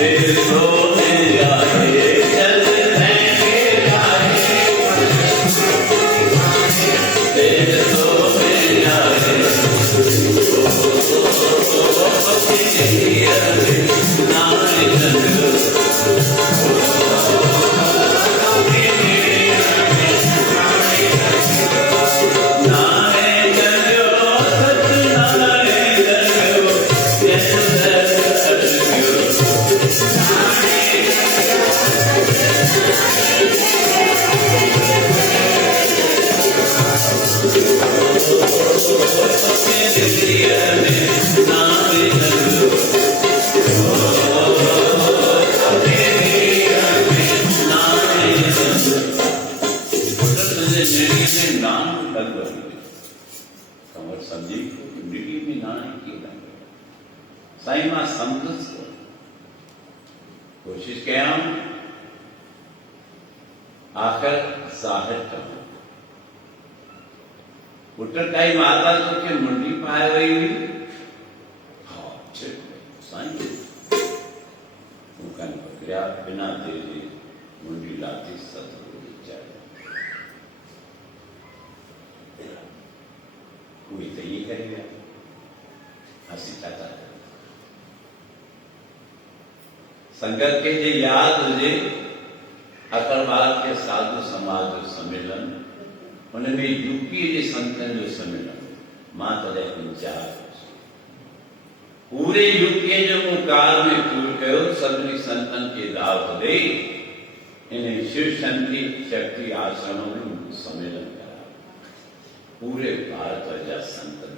फिर रोने आए चलने के आए फिर रोने आए साईं मां संतस कोशिश कयां आखिर ज़ाहिर करूं पुट काई माता तोखे मुंडी पाए वई हुई साईं तूं कन पकड़िया बिना तेरे मुंडी लाती सतगुरु चढ़ कोई तो ये करेगा हंसी चाहता है संगत के जे याद हुए अकरबाद के साधु समाज जो सम्मेलन उनमें यूपी के संतन जो सम्मेलन मां तॾहिं इंचार्ज पूरे यूपी जो काल में पूरो कयो सभिनी संतन के दावत ॾेई इन शिव शक्ति आश्रम में सम्मेलन करा पूरे भारत जा संतन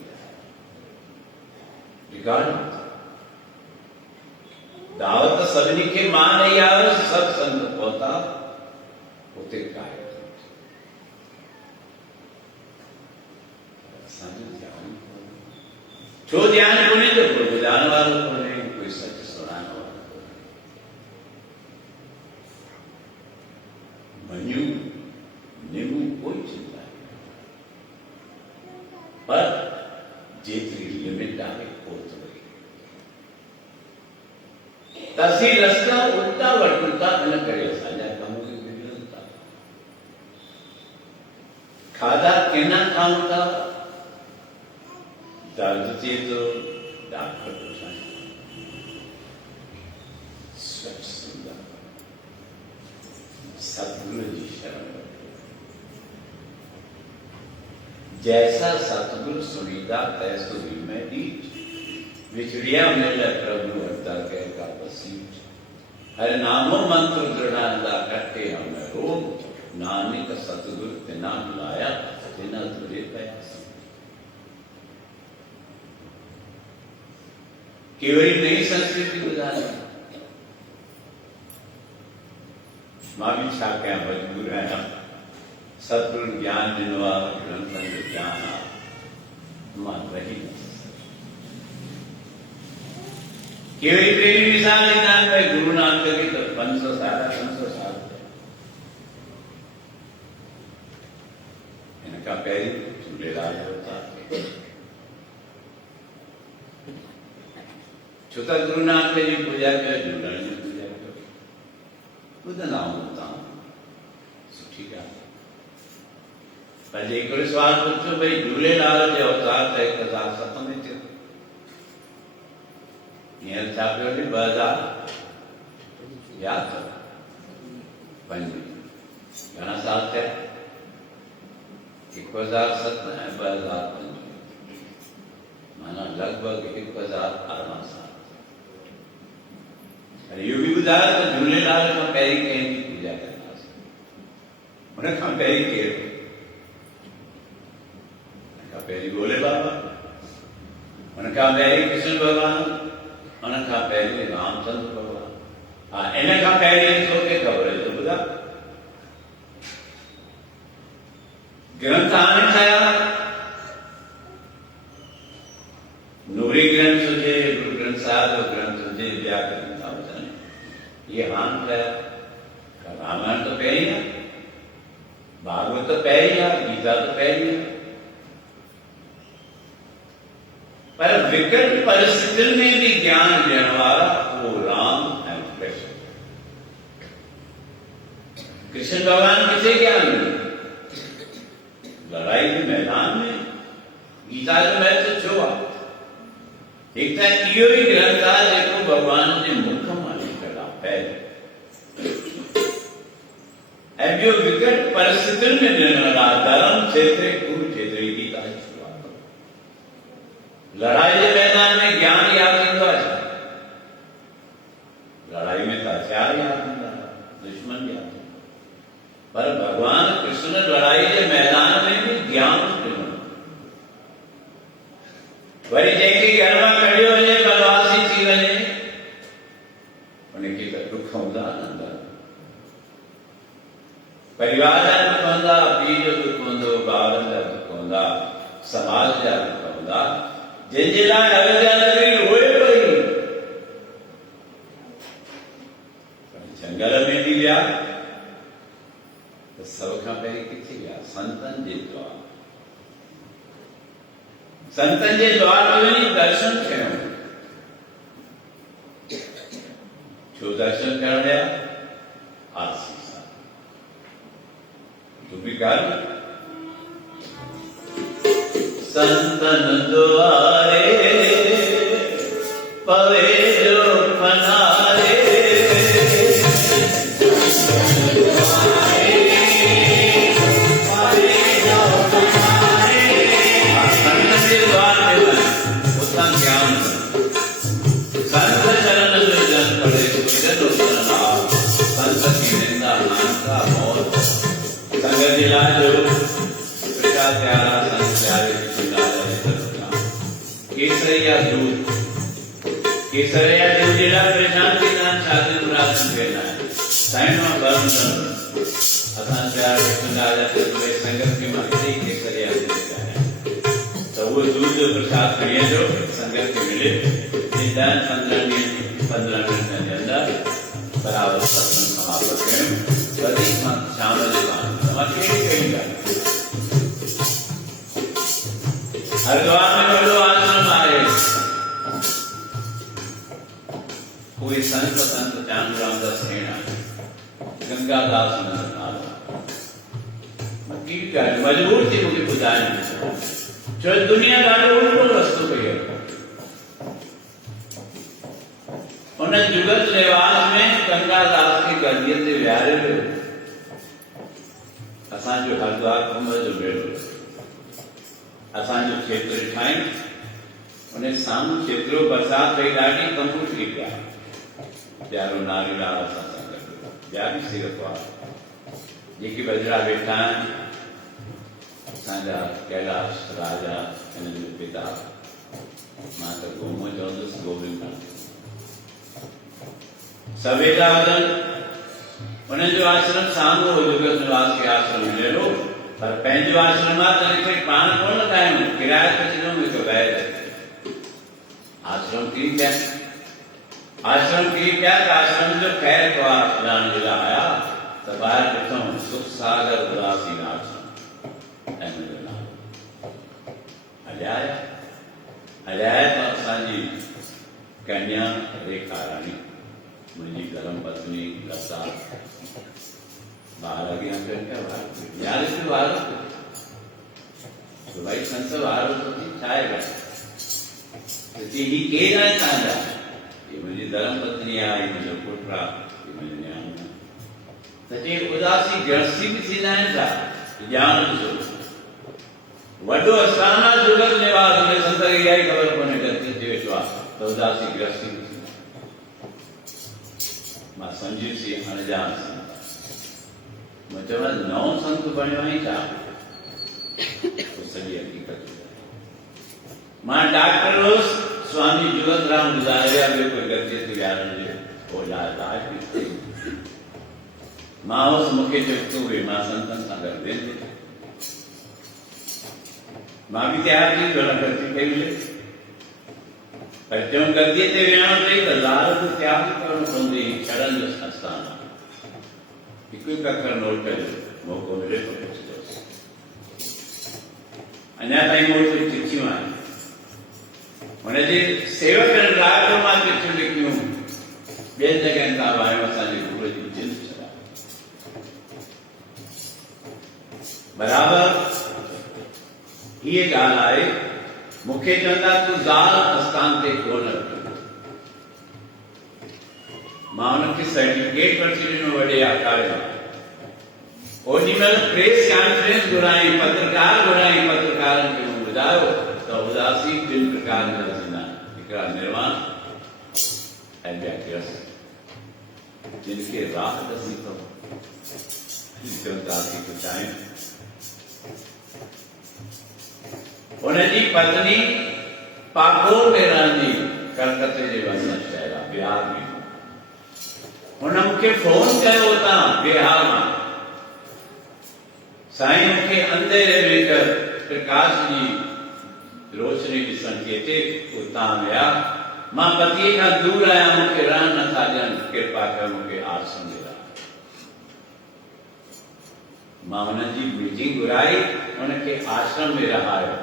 रिकॉर्ड दावत सभिनी के मां नहीं आवे सब संत पहुता होते काय छो ध्यान कोने जो ॿुधाइण वारो कोने कोई सच सुणाइण वारो कोने मञू निमू कोई चिंता नहीं पर जेतरी लिमिट आहे ओतिरो तसी रस्ता उल्टा वटुता न करे असांजा कम खे बिगड़नि था खाधा केना खाऊं था दर्द थिए थो डॉक्टर पुछाए स्वच्छ सुंदर सतगुरु जी शरण जैसा सतगुरु सुनीता तैसो ही मैं नीच विछड़िया मिल प्रभु हरता कह का बसीच हर नामो मंत्र दृढ़ांदा कट्टे हमें रोग नानक सतगुरु तिना बुलाया तिना तुरे प्रयास केवल नई संस्कृति बुझानी मां भी छा कयां मजबूर आहियां सतगुरु ज्ञान ॾिनो आहे ग्रंथनि जो ज्ञान आहे मां रही न केवल प्रेमी मिसाल ॾींदा आहिनि भई गुरु नानक खे त 500 साल 500 साल हिन खां पहिरीं झूलेलाल जो अवतार छो त गुरु नानक जी पूजा कयो झूलण जी पूजा कयो ॿुधंदा आहियूं तव्हां सुठी ॻाल्हि पर जे हिकिड़ो सुवाल पुछो भई झूलेलाल जो अवतार त 1007 में थियो हींअर छा पियो हले 2000 यादि अथव 5 घणा साल थिया 1007 ऐं 2005 माना लॻभॻि 1018 साल अरे इहो बि ॿुधायो त झूलेलाल खां पहिरीं कंहिंजी पूजा कंदासीं हुन खां पहिरीं केरु हुन खां पहिरीं भोले बाबा हुन खां पहिरीं कृष्ण भॻवान हुन खां पहिरीं रामचंद्र भॻवान हा इन खां पहिरीं तोखे ख़बर आहे त ॿुधा ग्रंथ हाणे ठाहिया नूरी ग्रंथ हुजे गुरु ग्रंथ साहिब जो ग्रंथ हुजे ॿिया ग्रंथ हुजनि ये हान ठाहिया रामायण तो पहिरीं आहे भागवत तो पहिरीं आहे गीता तो पहिरीं आहे पर विकट परिस्थितियुनि में भी ज्ञान ॾियण वारा वो राम ऐं कृष्ण भगवान किसे ज्ञान मिले? लड़ाई के मैदान में। गीता जो महत्व छो आहे। एक त इहो ई ग्रंथ आहे जेको भगवान जे मुख मां निकितल आहे। ऐं ॿियो विकट परिस्थितियुनि में ॾिनल आहे। धर्म क्षेत्रे कुरुक्षेत्रे गीता जी शुरूआत। लड़ाई जे मैदान में ज्ञान याद ईंदो आहे। लड़ाई में त हथियार याद ईंदा, दुश्मन याद। पर भगवान कृष्ण लड़ाई के मैदान में भी ज्ञान ॾिनो। वरी जंहिंखे घर मां कढियो वञे, बनवासी थी वञे, उनखे त दुख हूंदा न। परिवार जा दुख हूंदा, पीउ जो दुख हूंदो, ॿारनि जा दुख हूंदा, समाज जा दुख हूंदा, जंहिंजे लाइ अयोध्या नगरी रोए पई। जंगल में बि विया तो सब खां पहिरीं किथे विया? संतन जे द्वार। संतन जे द्वार ते वञी दर्शन कयूं। छो दर्शन करण विया? आसीस। तू भी कर। संतन द्वारे पवे जो पनारे, केसरिया दूध, केसरिया दूध जिला परेशान के नाम शादी मुराद करना है। साइन में बर्न असान प्यार राजा के संगत के माथे केसरिया दूध का है। तो वो दूध जो प्रसाद करिए जो संगत के मिले, निदान 15 मिनट के अंदर बराबर सत्संग समाप्त करें। बड़ी शाम के बाद हमारे कहीं हरिद्वार में बड़ो आश्रम आए। कोई संत चांद रामदास सेना, गंगादास मजबूर थी मुझे ॿुधाइण। छो दुनिया ॾाढो उल्टो रस्तो कई। उन जुगत रिवाज में गंगादास की गद्दीअ ते विहारे पियो। असांजो हरिद्वार कुंभ जो बेड़ो, असांजो क्षेत्र ठाहिण, उन साम्हूं क्षेत्रो बरसात पई ॾाढी, तंबू थी पिया। प्यारो नारीलाल असां सां गॾु, ॿिया बि सीरत वारा जेके बजरा वेठा आहिनि, असांजा कैलाश राजा, हिननि जो पिता, मां त गोमो चवंदुसि गोविंद सवेदा हुजनि। उन्हनि जो आश्रम साम्हूं हो, जुगत निवास खे आश्रम मिलियो। पर पंहिंजो आश्रम आहे त हिते पाण कोन लॻायूं, किराए ते ॾियूं। हिकु बैद आश्रम थी पिया। आश्रम थी पिया त आश्रम जो ख़ैर ख़्वाह ॼाण जे लाइ आया त ॿाहिरि ॾिठूं सुख सागर उदासी आश्रम ऐं मुंहिंजो नालो हलिया। हलिया त असांजी कन्या रेखा रानी, मुंहिंजी धर्म पत्नी लता, ॿार अॻियां यार वारो तो भाई संत वारो तो छा आहे? ही केरु आहे तव्हांजा? ये मुंहिंजी धर्म पत्नी आहे, मुंहिंजो पुटु आहे, मुंहिंजो न्याणो आहे। त चई उदासी गृहस्थी बि थींदा आहिनि छा? ॼाण ॾिसो, वॾो आस्थान आहे जुगत निवास में। संत खे इहा ई ख़बर कोन्हे गति ते वेठो आहे त उदासी गृहस्थी बि थींदा। मां सम्झियुसि अणजान संत। मैं चवंदा 9 संत बणियो आई छा? सॼी हक़ीक़त मां डॉक्टर हुउसि, स्वामी जुगत राम गुज़ारिया, ॿियो कोई गद्दीअ ते विहारण जो इलाज बि मां हुउसि। मूंखे चयो तूं वेह, मां संतनि सां गॾु वेंदुसि। मां बि तयारु थी वियो, गद्दी कई मिले। पर चयूं गद्दीअ ते विहणो अथई त लाल बि तयारु करणो पवंदी। छड़नि जो आस्थान आहे। हिकु हिकु अखर नोट कयो, मौक़ो मिले तो पुछंदुसि। अञा ताईं मूं वटि चिठियूं आहिनि। हुनजे सेवकनि राति जो मां चिठियूं लिखियूं, ॿियनि जॻहनि तां आहियूं, असांजे गुरू जी जिंद छॾायो। बराबर ये ॻाल्हि आहे। मूंखे चवंदा तूं ज़ाल आस्थान ते कोन रख। मां हुनखे सर्टिफिकेट वठी ॾिनो वॾे आकार जो। ओॾी महिल प्रेस कॉन्फ्रेंस घुराई, पत्रकार घुराई, पत्रकारनि खे मूं ॿुधायो त उदासी ॿिनि प्रकारनि जा थींदा आहिनि, हिकिड़ा निर्वाण ऐं ॿिया ग्रस्त, जिन खे राह ॾसी अथव चवंदासीं कुझु आहिनि। उनजी पत्नी पाकोर में रहंदी, कलकत्ते जे भरिसां शहर आहे, बिहार में। हुन मूंखे फोन कयो हुतां बिहार मां, साईं मूंखे अंधेरे में प्रकाश जी रोशनी ॾिसण थी अचे, उतां विया। मां पतीअ खां दूर आहियां, मूंखे रहण नथा ॾियनि, कृपा कयो मूंखे आश्रम ॾिया। मां हुनजी मीटिंग घुराई, हुनखे आश्रम में रहायो,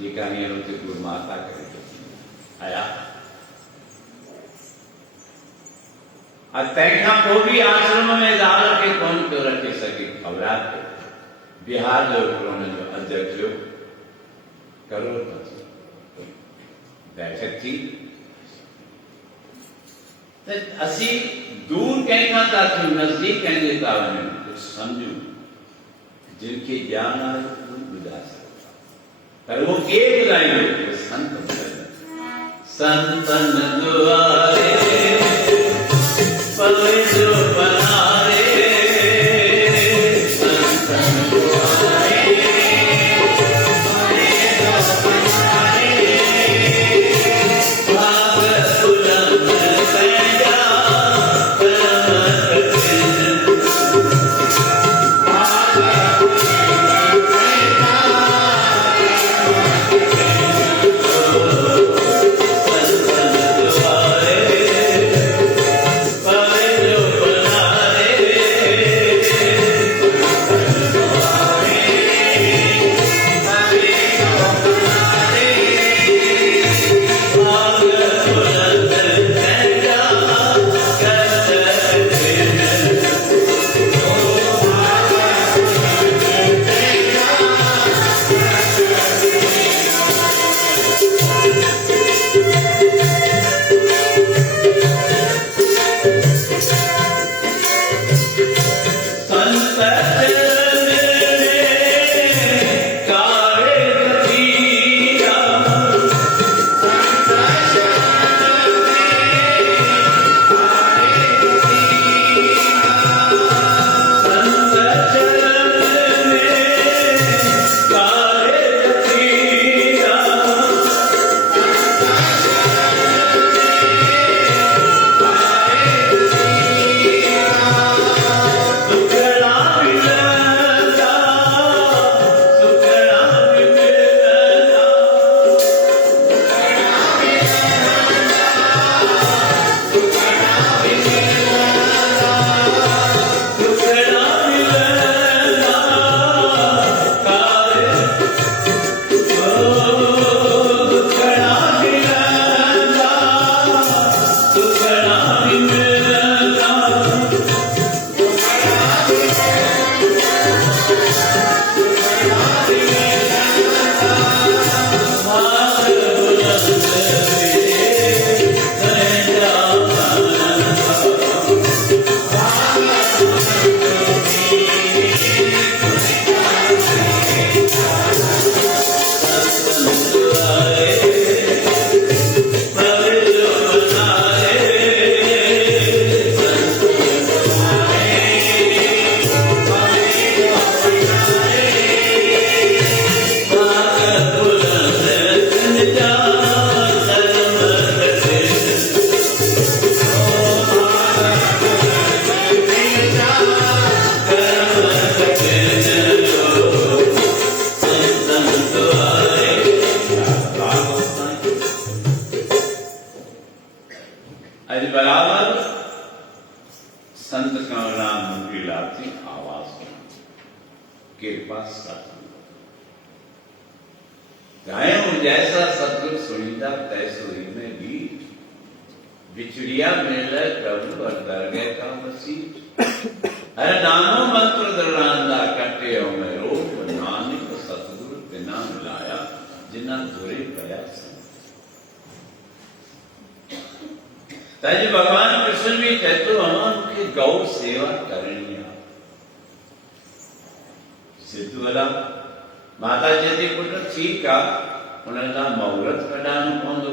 जेका हींअर हुते गुरु माता करे आया। तंहिंखां पोइ बि आश्रम में ज़ाल खे कोन पियो रखे सघे। ख़बरात बिहार जो हिकिड़ो हुनजो अध्यक्ष हुयो, करोड़पति। बैठक थी त असीं दूर कंहिंखां था थियूं, नज़दीक कंहिंजे था वञूं, कुझु सम्झूं। जिन खे ज्ञान आहे उहे ॿुधाए सघंदा, पर उहो केरु ॿुधाईंदो? संत ॿुधाईंदा। संतन दुआरे पवित्र बनारे, संतन दुआरे भाग बुलंद पैजा गायों जैसा सतगुर सुनिंदा तैसो ही में भी बिछड़िया मेले प्रभु और दरगह का मसीह हर नामो मंत्र दरांदा कटे हो में रो भया ताजी भगवान कृष्ण भी कहते उनकी गौ सेवा करनी है सिद्धू वाला माता जी थी पुट ठीक आ उन्हें मुहूर्त कढाणो पवंदो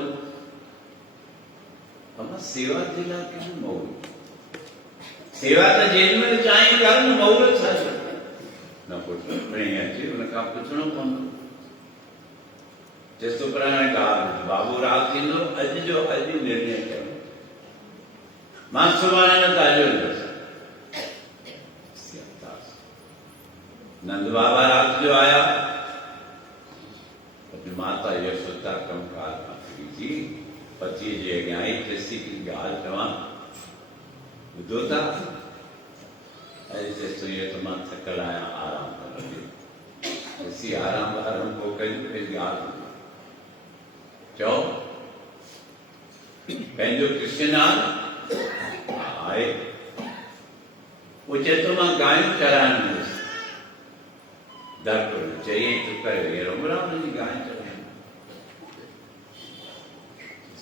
अमा सेवा जे लाइ कहिड़ो मुहूर्त सेवा त जेॾीमहिल चाहीं कर न मुहूर्त छा न पुट खणी अचे उन खां पुछणो पवंदो जेसि पर हाणे ॻाल्हि बाबू राग थींदो अॼु जो अॼु निर्णय कयो मां सुभाणे न ताज़ो नंद बाबा रात जो आया माता यशोदा कमकार माथी जी पति जे अॻियां ई कृषि की ॻाल्हि चवां ॿुधो था ऐसे सुइए तो मां थकल आहियां आराम कर कृषि आराम पोइ कयूं पंहिंजी ॻाल्हि चओ पंहिंजो कृष्णनाथ आहे वो चए तो मां गायूं चराइण वियुसि दर चई तो करे रोमराम जी गाय चराइण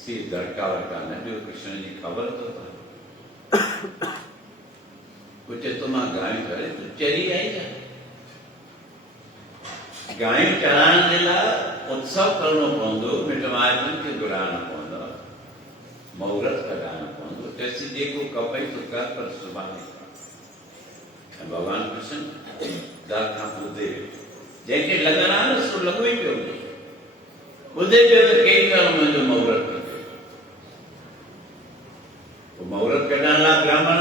सी दड़का वड़का न ॾियो कृष्ण जी ख़बर तो था वो चए तो मां गायूं चरे तूं चरी आई छा गायूं चराइण जे लाइ उत्सव करणो पवंदो मिट माइटनि खे घुराइणो पवंदो मुहूर्त कढाइणो पवंदो तेसि जेको खपई तो कर पर सुभाणे कर भगवान कृष्ण दर खां ॿुधे जंहिंखे लॻण आहे न सो लॻो ई पियो ॿुधे पियो त केॾी ॻाल्हि मुंहिंजो मुहूर्त कढे मुहूर्त कढण लाइ ब्राह्मण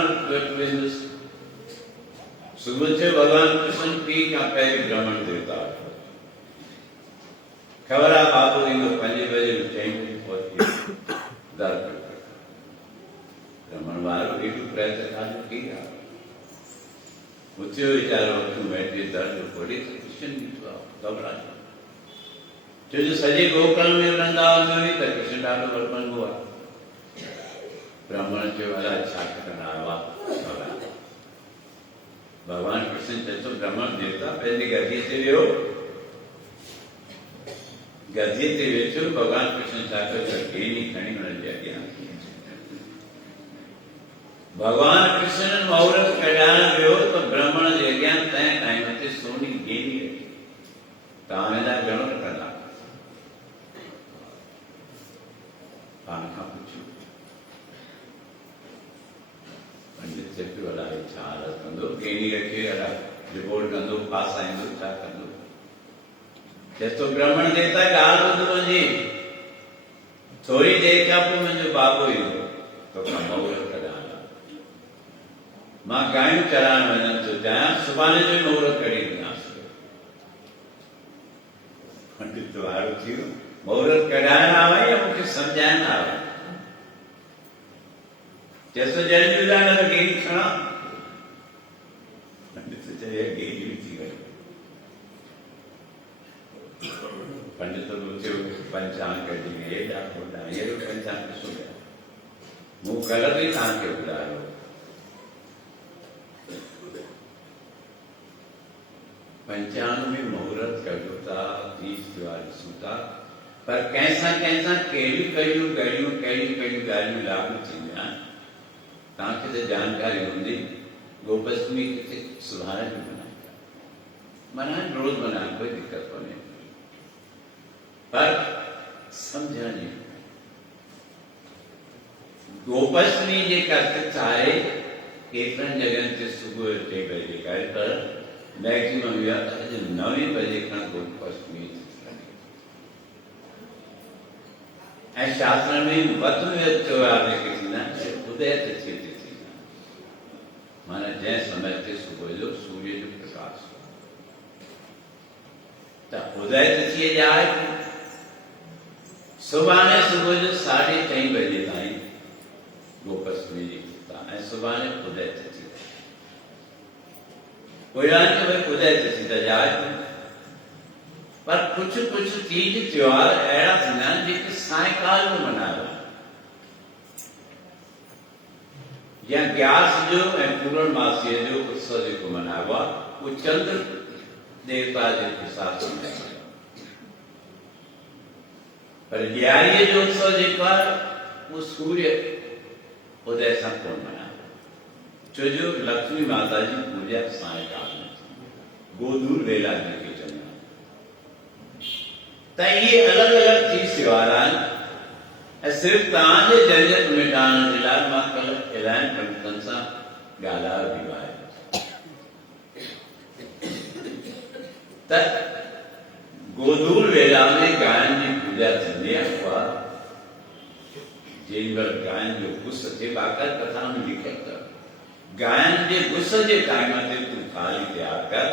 वेंदुसि सुबुह जो भगवान कृष्ण पीउ खां पहिरीं ब्राह्मण देवता ख़बर आहे बाबू ईंदो 5 बजे 4 बजे पहुची दर ब्राह्मण वारो एॾो प्रयत्न कयो की आहे उथियो वीचारो अखियूं बैठे दर्द खोले तो कृष्ण ॾिठो आहे घबरायो छो जो सॼे गोकुल में वृंदावन में त कृष्ण ॾाढो वरपंगो आहे ब्राह्मण चयो अलाए छा करणु आयो आहे भगवान कृष्ण चए थो ब्राह्मण देवता पंहिंजी गदीअ ते वियो गदीअ ते वेठो भगवान कृष्ण छा कयो गेनी खणी हुननि जे अॻियां भगवान कृष्ण मुहूर्त कढाइण वियो तो ब्राह्मण जे अॻियां तंहिं टाइम ते सोनी गेनी रखी तव्हां हिन लाइ घणो रखंदा पाण खां पुछियो पंडित चए पियो अलाए छा कंदो गेनी रखी अलाए रिपोर्ट कंदो पास आईंदो छा कंदो चए तो ब्राह्मण देवता ॻाल्हि ॿुध मुंहिंजी थोरी देरि खां पोइ मुंहिंजो बाबू ईंदो तोखां मुहूर्त कढाइण मां गायूं चराइण वञण थो चाहियां सुभाणे जो मुहूर्त कढी ॾियासि पंडित वारो थी वियो मुहूर्त कढाइण आवा या मूंखे सम्झाइण आवा चएसि जय झूलेलाल गेनी खणा पंडित चए गेनी बि थी वई पंडित थियो पंचांग कढी हेॾा होॾा अहिड़ो पंचांग ॾिसो मूं कल्ह बि तव्हांखे ॿुधायो पंचांग में मुहूर्त कढो था तीज त्योहार ॾिसूं था पर कंहिंसां कहिड़ियूं ॻाल्हियूं लागू थींदियूं आहिनि तव्हांखे त जानकारी हूंदी गोपाष्टमी किथे सुभाणे बि मनाइनि रोज़ मनाइनि कोई दिक़त कोन्हे पर सम्झण जी गोपाष्टमी जे कथा आहे केतिरनि जॻहनि ते सुबुह जो 3 बजे करे पर मैक्सिमम इहा त अॼु 9 बजे खां गोपाष्टमी ऐं शास्त्र में वध में वधि त्योहार जेके थींदा आहिनि उदय तिथि ते थींदा आहिनि माना जंहिं समय ते सुबुह जो सूर्य जो प्रकाश त उदय तिथीअ जा आहे सुभाणे सुबुह जो 3:30 बजे ताईं गोपाष्टमी जी कथा ऐं सुभाणे उदय तिथि उदय तिथि त जाए पर कुछ तीज त्योहार अहिड़ा थींदा आहिनि जेके सायकाल में मनायो या ग्यारस जो ऐं पूर्णमासीअ जो उत्सव जेको मनाइबो आहे उहो चंद्र देवता जे हिसाब सां पर ॾियारीअ जो उत्सव जेको आहे उहो सूर्य उदय सां कोन मनायो। छो जो लक्ष्मी माता जी पूजा सायंकाल में थी, गोधूल वेला जेके चवंदा आहिनि। त इहे अलॻि अलॻि थी त्योहार आहिनि ऐं सिर्फ़ु तव्हांजे झंझट मिटाइण जे लाइ मां कल्ह इलाही पंडितनि सां ॻाल्हायो बि आहे त गोधूल वेला में गायन जी पूजा थींदी आहे। उहा जेॾीमहिल गायन जो गुस थिए, बाक़ाइदा कथा में लिखियल अथव गायन जे गुस जे टाइम ते तूं थाली तयारु कर,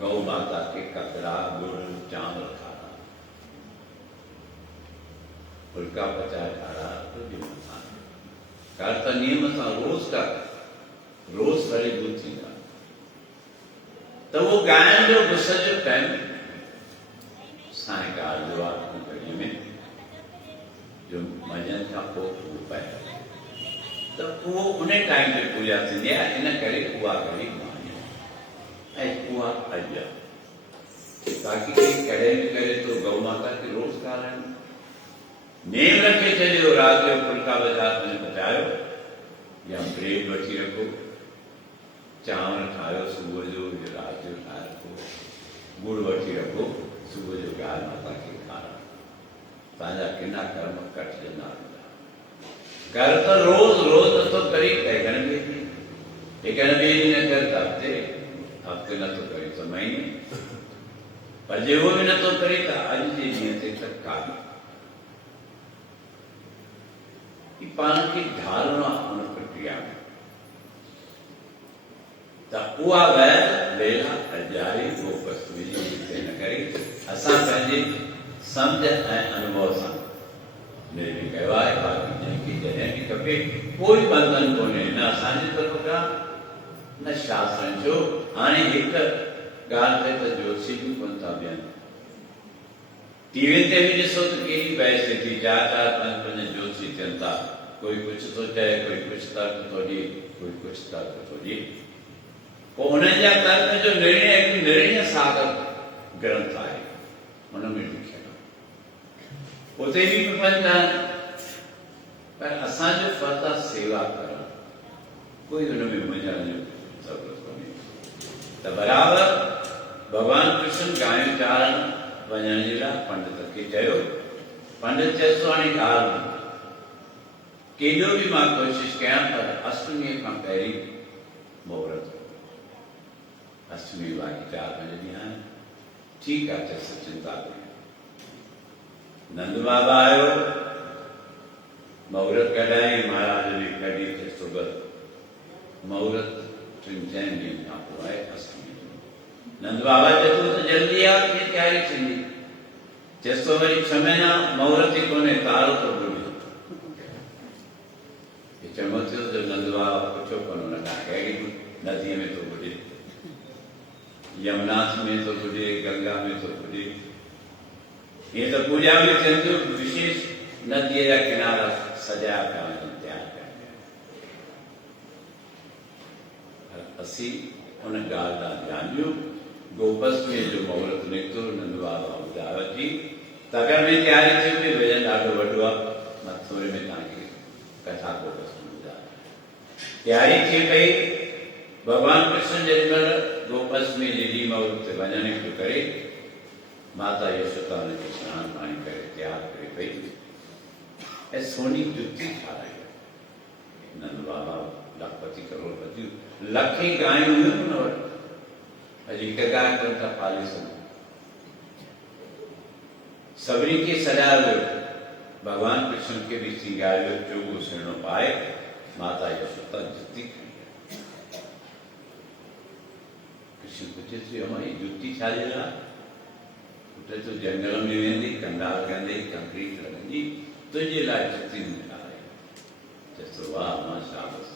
गौ माता खे ककड़ा गुड़ चांवर खारा, फुल्का पचाए खारा, तुंहिंजे मथां कर त नियम सां रोज़ कर, रोज़ फलीभूत थींदा। त उहो गायन जो गुस जो टाइम सायंकाल जो आहे घड़ीअ में, जो मंझंदि खां पोइ उहो पए, त उहो उन टाइम ते पूजा थींदी आहे। इन करे उहा घड़ी मानी ऐं उहा अॼु आहे। बाक़ी कॾहिं बि करे तो गौ माता खे रोज़ खाराइणु, नेम रखे छॾियो राति जो फुल्का बाज़ारि में पचायो या ब्रेड वठी रखो, चांवर ठाहियो सुबुह जो राति जो ठाहे रखो, गुड़ वठी रखो, सुबुह जो गाय माता खे खारायो, तव्हांजा किना कर्म कटिजंदा वेंदा। घर त रोज़ रोज़ नथो करी हिकु ॿिए ॾींहुं न कर त हफ़्ते नथो करे त महीने, पर जे उहो बि नथो करे त अॼु जे ॾींहं ते त कान पाण खे ढालणो आहे उन प्रक्रिया में। त उहा वेला अजारी फोकस न करे असां पंहिंजे सम्झ ऐं अनुभव सां निर्णय कयो आहे। बाक़ी जंहिंखे जॾहिं बि खपे कोई बंधन कोन्हे, न असांजे तरफ़ खां न शास्त्रनि जो। हाणे हिकु ॻाल्हि ते त जोशी बि कोन था ॿियनि, टीवी ते बि ॾिसो त कहिड़ी बहस थी, 4-4, 5-5 जोशी थियनि था, कोई कुझु थो चए, कोई कुझु तर्क थो ॾिए, कोई कुझु तर्क थो ॾिए। पोइ उन्हनि जा तर्क जो निर्णय हिकु निर्णय सागर ग्रंथ आहे, हुन में लिखियल आहे, उते बि प्रपंच आहिनि, पर असांजो फर्ज़ु आहे सेवा करणु, कोई हुन में मुंझण जो ज़रूरत कोन्हे। त बराबरि भॻवान कृष्ण गांयूं चारण वञण जे लाइ पंडित खे चयो। पंडित चएसि थो हाणे ॻाल्हि केॾो बि मां कोशिशि कयां, पर अष्टमीअ खां पहिरीं मुहूर्त, अष्टमी बाक़ी 4-5 ॾींहं आहिनि, ठीकु आहे, चएसि चिंता कयो। नंद बाबा आयो, मुहूर्त कढाई, महाराज ने कढी, चएसि थो बसि मुहूर्त 3-4 ॾींहंनि खां पोइ आहे अष्टमी जो। नंद बाबा चए थो त जल्दी आहे, कीअं तयारी थींदी? चएसि थो वरी 6 महीना मुहूर्त ई कोन्हे, तारो थो ॿुॾे। चङो थियो जो नंद बाबा पुछो कोन हुन खां, कहिड़ी नदीअ में थो ॿुॾे? यमुनाथ में थो ॿुॾे, गंगा में थो ॿुॾे? हीअं त पूजा बि थियनि थियूं, विशेष नदीअ जा किनारा सजाया पिया वञनि, तयारु पिया वञनि। असीं उन ॻाल्हि तां ध्यानु ॾियो। गोपष्टमी जो मुहूर्त निकितो, नंद बाबा ॿुधायो थी तगर में तयारी थी पई, भॼन ॾाढो वॾो आहे, मां थोरे में तव्हांखे कथा गोपष्टमी ॿुधायो। तयारी थी पई, भॻवान कृष्ण जेॾीमहिल गोपष्टमी जे ॾींहुं मुहूर्त ते वञण जो करे, माता यशोदा हुनखे सनानु पाणी करे तयारु करे पई ऐं सोनी जुती ठाराई। नंद बाबा लखपति करोड़पति, लखें गायूं हुयूं हुन वटि, अॼु हिकु गांइ कोन था पाले सघूं। सभिनी खे सजायो वियो, भॻवान कृष्ण खे बि सिंगारियो, चोगो सुहिणो पाए माता यशोदा जुती खणी। कृष्ण पुछे थो, अमा ही जुती छाजे लाइ? पुटे तो जंगल में वेंदी, कंडाल कंदे, कंक्रीट लॻंदी, तुंहिंजे लाइ जुती मूं ठाराई। चएसि थो वाह मां शाबाश,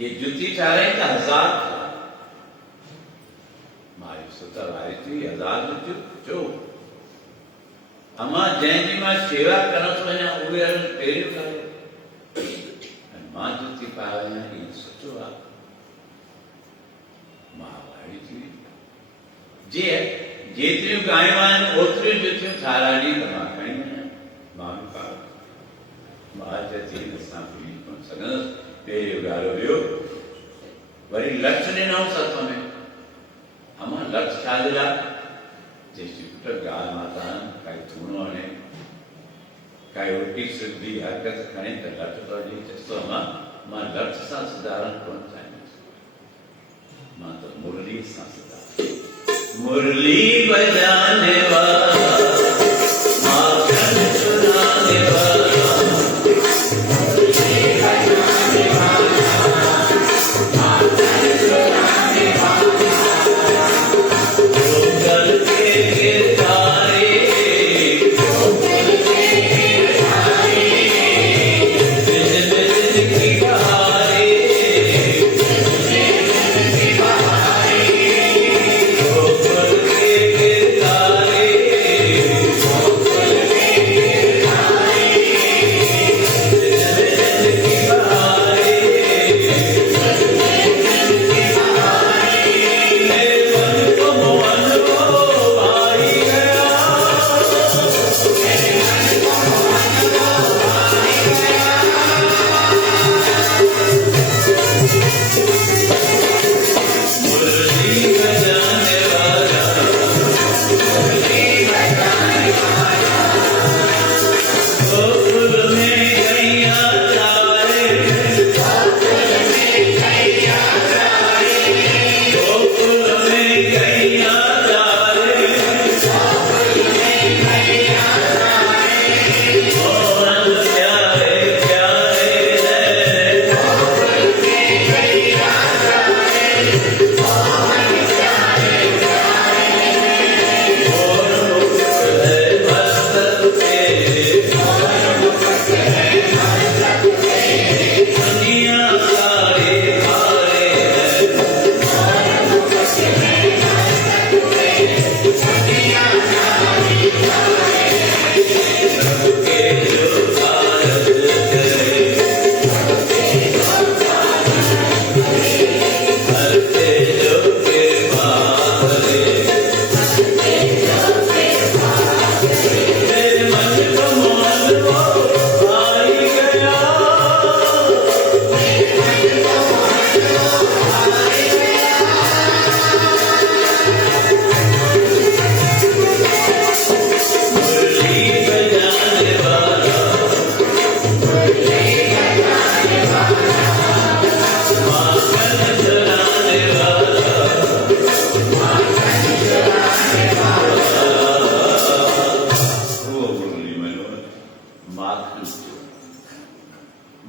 ये जुती ठाराई त 1000 मां यशोदा वारी थी 1000 जुतियूं चो। अमा जंहिंजी मां शेवा करण थो वञा उहे पहिरियों कयो, मां जुती पाए वञा, इहो सुठो आहे। मां वारी थी जे जेतिरियूं गायूं आहिनि ओतिरियूं जुतियूं ठाराइणी त मां खणी पे उगारो वियो वरी लक्ष्य ॾिनऊं सथ में अमा लक्ष्य छा जे लाइ चईसि पुट ॻाल्हि माता काई थूणो हणे काई उल्टी सिधी हरकत खणे त लक्ष्य तो ॾेई चएसि तो अमा मां लक्ष्य सां सुधारण कोन चाहींदुसि मां त मुरली सां सुधारण मुरली बजाने वाला माखन चुराने वाला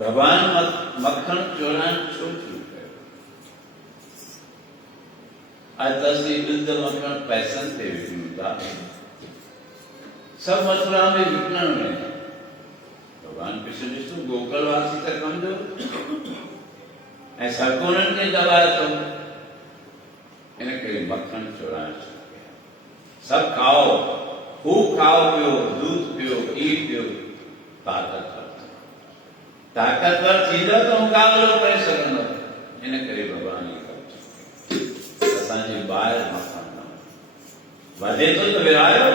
भगवान मक्खन चोरान छो शुरू कयो अतसी ॾुध मक्खन पैसनि ते विकिणूं था सब मथुरा में विकिणण में भगवान कृष्ण ॾिसो गोकुलवासी त कमजोर ऐं सरकोननि खे दबाए थो इन करे मक्खन चोराइण शुरू कयो सब खाओ खूब खाओ पियो दूध पियो घी पियो ताकतवर थींदो त मुक़ाबिलो करे सघंदो इन करे भॻवान इहो कमु असांजे ॿाहिरि मक्खन न वधे थो त विरायो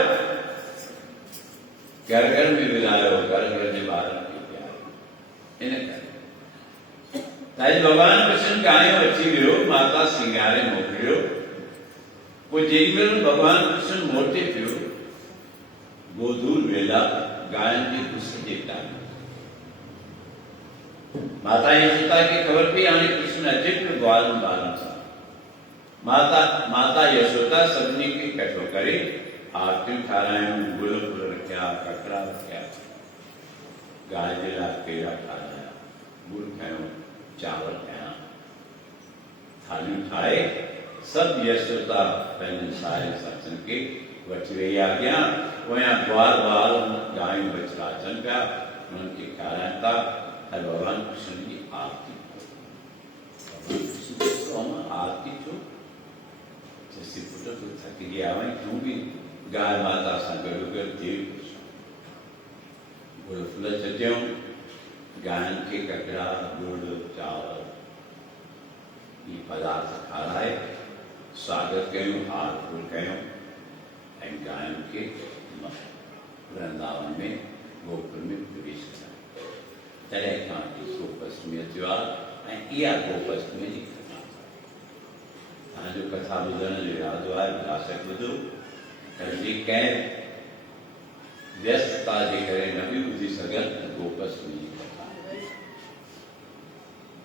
घर घर में विरायो घर घर जे ॿारनि खे पीआरो इन करे ताईं भॻवान कृष्ण कायो अची वियो माता सिंगारे मोकिलियो पोइ जेॾीमहिल भॻवान कृष्ण मोटे पियो गोधूल वेला गायनि जी कुस जे टाइम माता यशोदा खे ख़बर पई हाणे कृष्ण अचे पियो ग्वालनि ॿारनि सां माता यशोदा सभिनी खे इकठो करे आरतियूं ठारायूं गुल फुल रखिया ककड़ा रखिया गाय जे लाइ पेड़ा ठाराया गुड़ खयो चांवर खया थालियूं ठाहे सभु यशोदा पंहिंजे सारे सत्संग खे वठी वई अॻियां पोयां ग्वाल ॿार गायूं बछड़ा अचनि पिया उन्हनि खे खाराइनि था ऐं भगवान कृष्ण की आरती भगवान कृष्ण आरती छो जैसे पुट तू थकी गया वहीं तू भी गाय माता सां गॾु गॾु देव गुड़ फुल छॾियऊं गायनि खे ककड़ा गुड़ चांवर इहे पदार्थ खाराए स्वागत कयूं हार फूल कयूं ऐं गायनि खे वृंदावन में गोकुल में प्रवेश करायो तॾहिं खां गोपाष्टमी अचियो आहे ऐं इहा गोपाष्टमी जी कथा तव्हांजो कथा ॿुधण जो इरादो आहे बेशक ॿुधो पर जे कंहिं व्यस्तता जे करे न बि ॿुधी सघनि त गोपाष्टमी जी कथा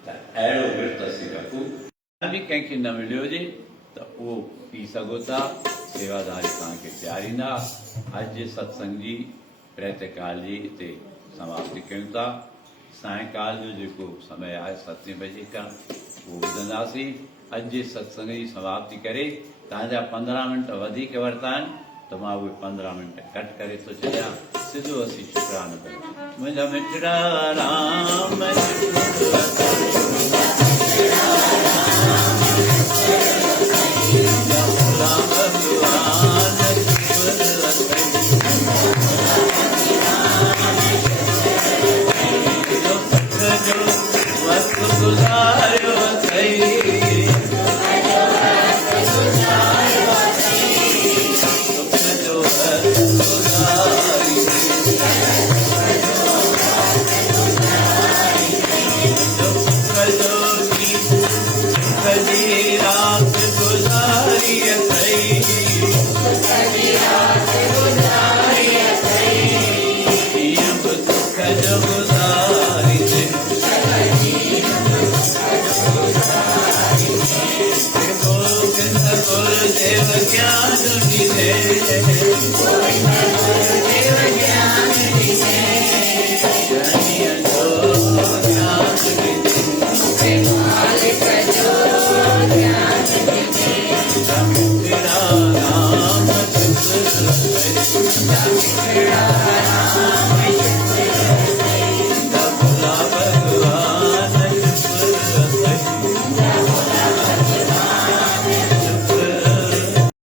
त अहिड़ो विर्त असीं रखूं बि कंहिंखे न मिलियो हुजे त उहो पी सघो था सेवादारी तव्हांखे ॾियारींदा अॼु जे सत्संग जी प्रातःकाल जी हिते समाप्ति कयूं था सायंकाल जो जेको समय आहे 7 बजे खां उहो ॿुधंदासीं अॼु जे सत्संग जी समाप्ति करे तव्हांजा 15 मिंट वधीक वरिता आहिनि त मां उहे 15 मिंट कट करे थो छॾियां सिधो असीं शुकरानो कयूं मुंहिंजा मिठड़ा राम ज्ञान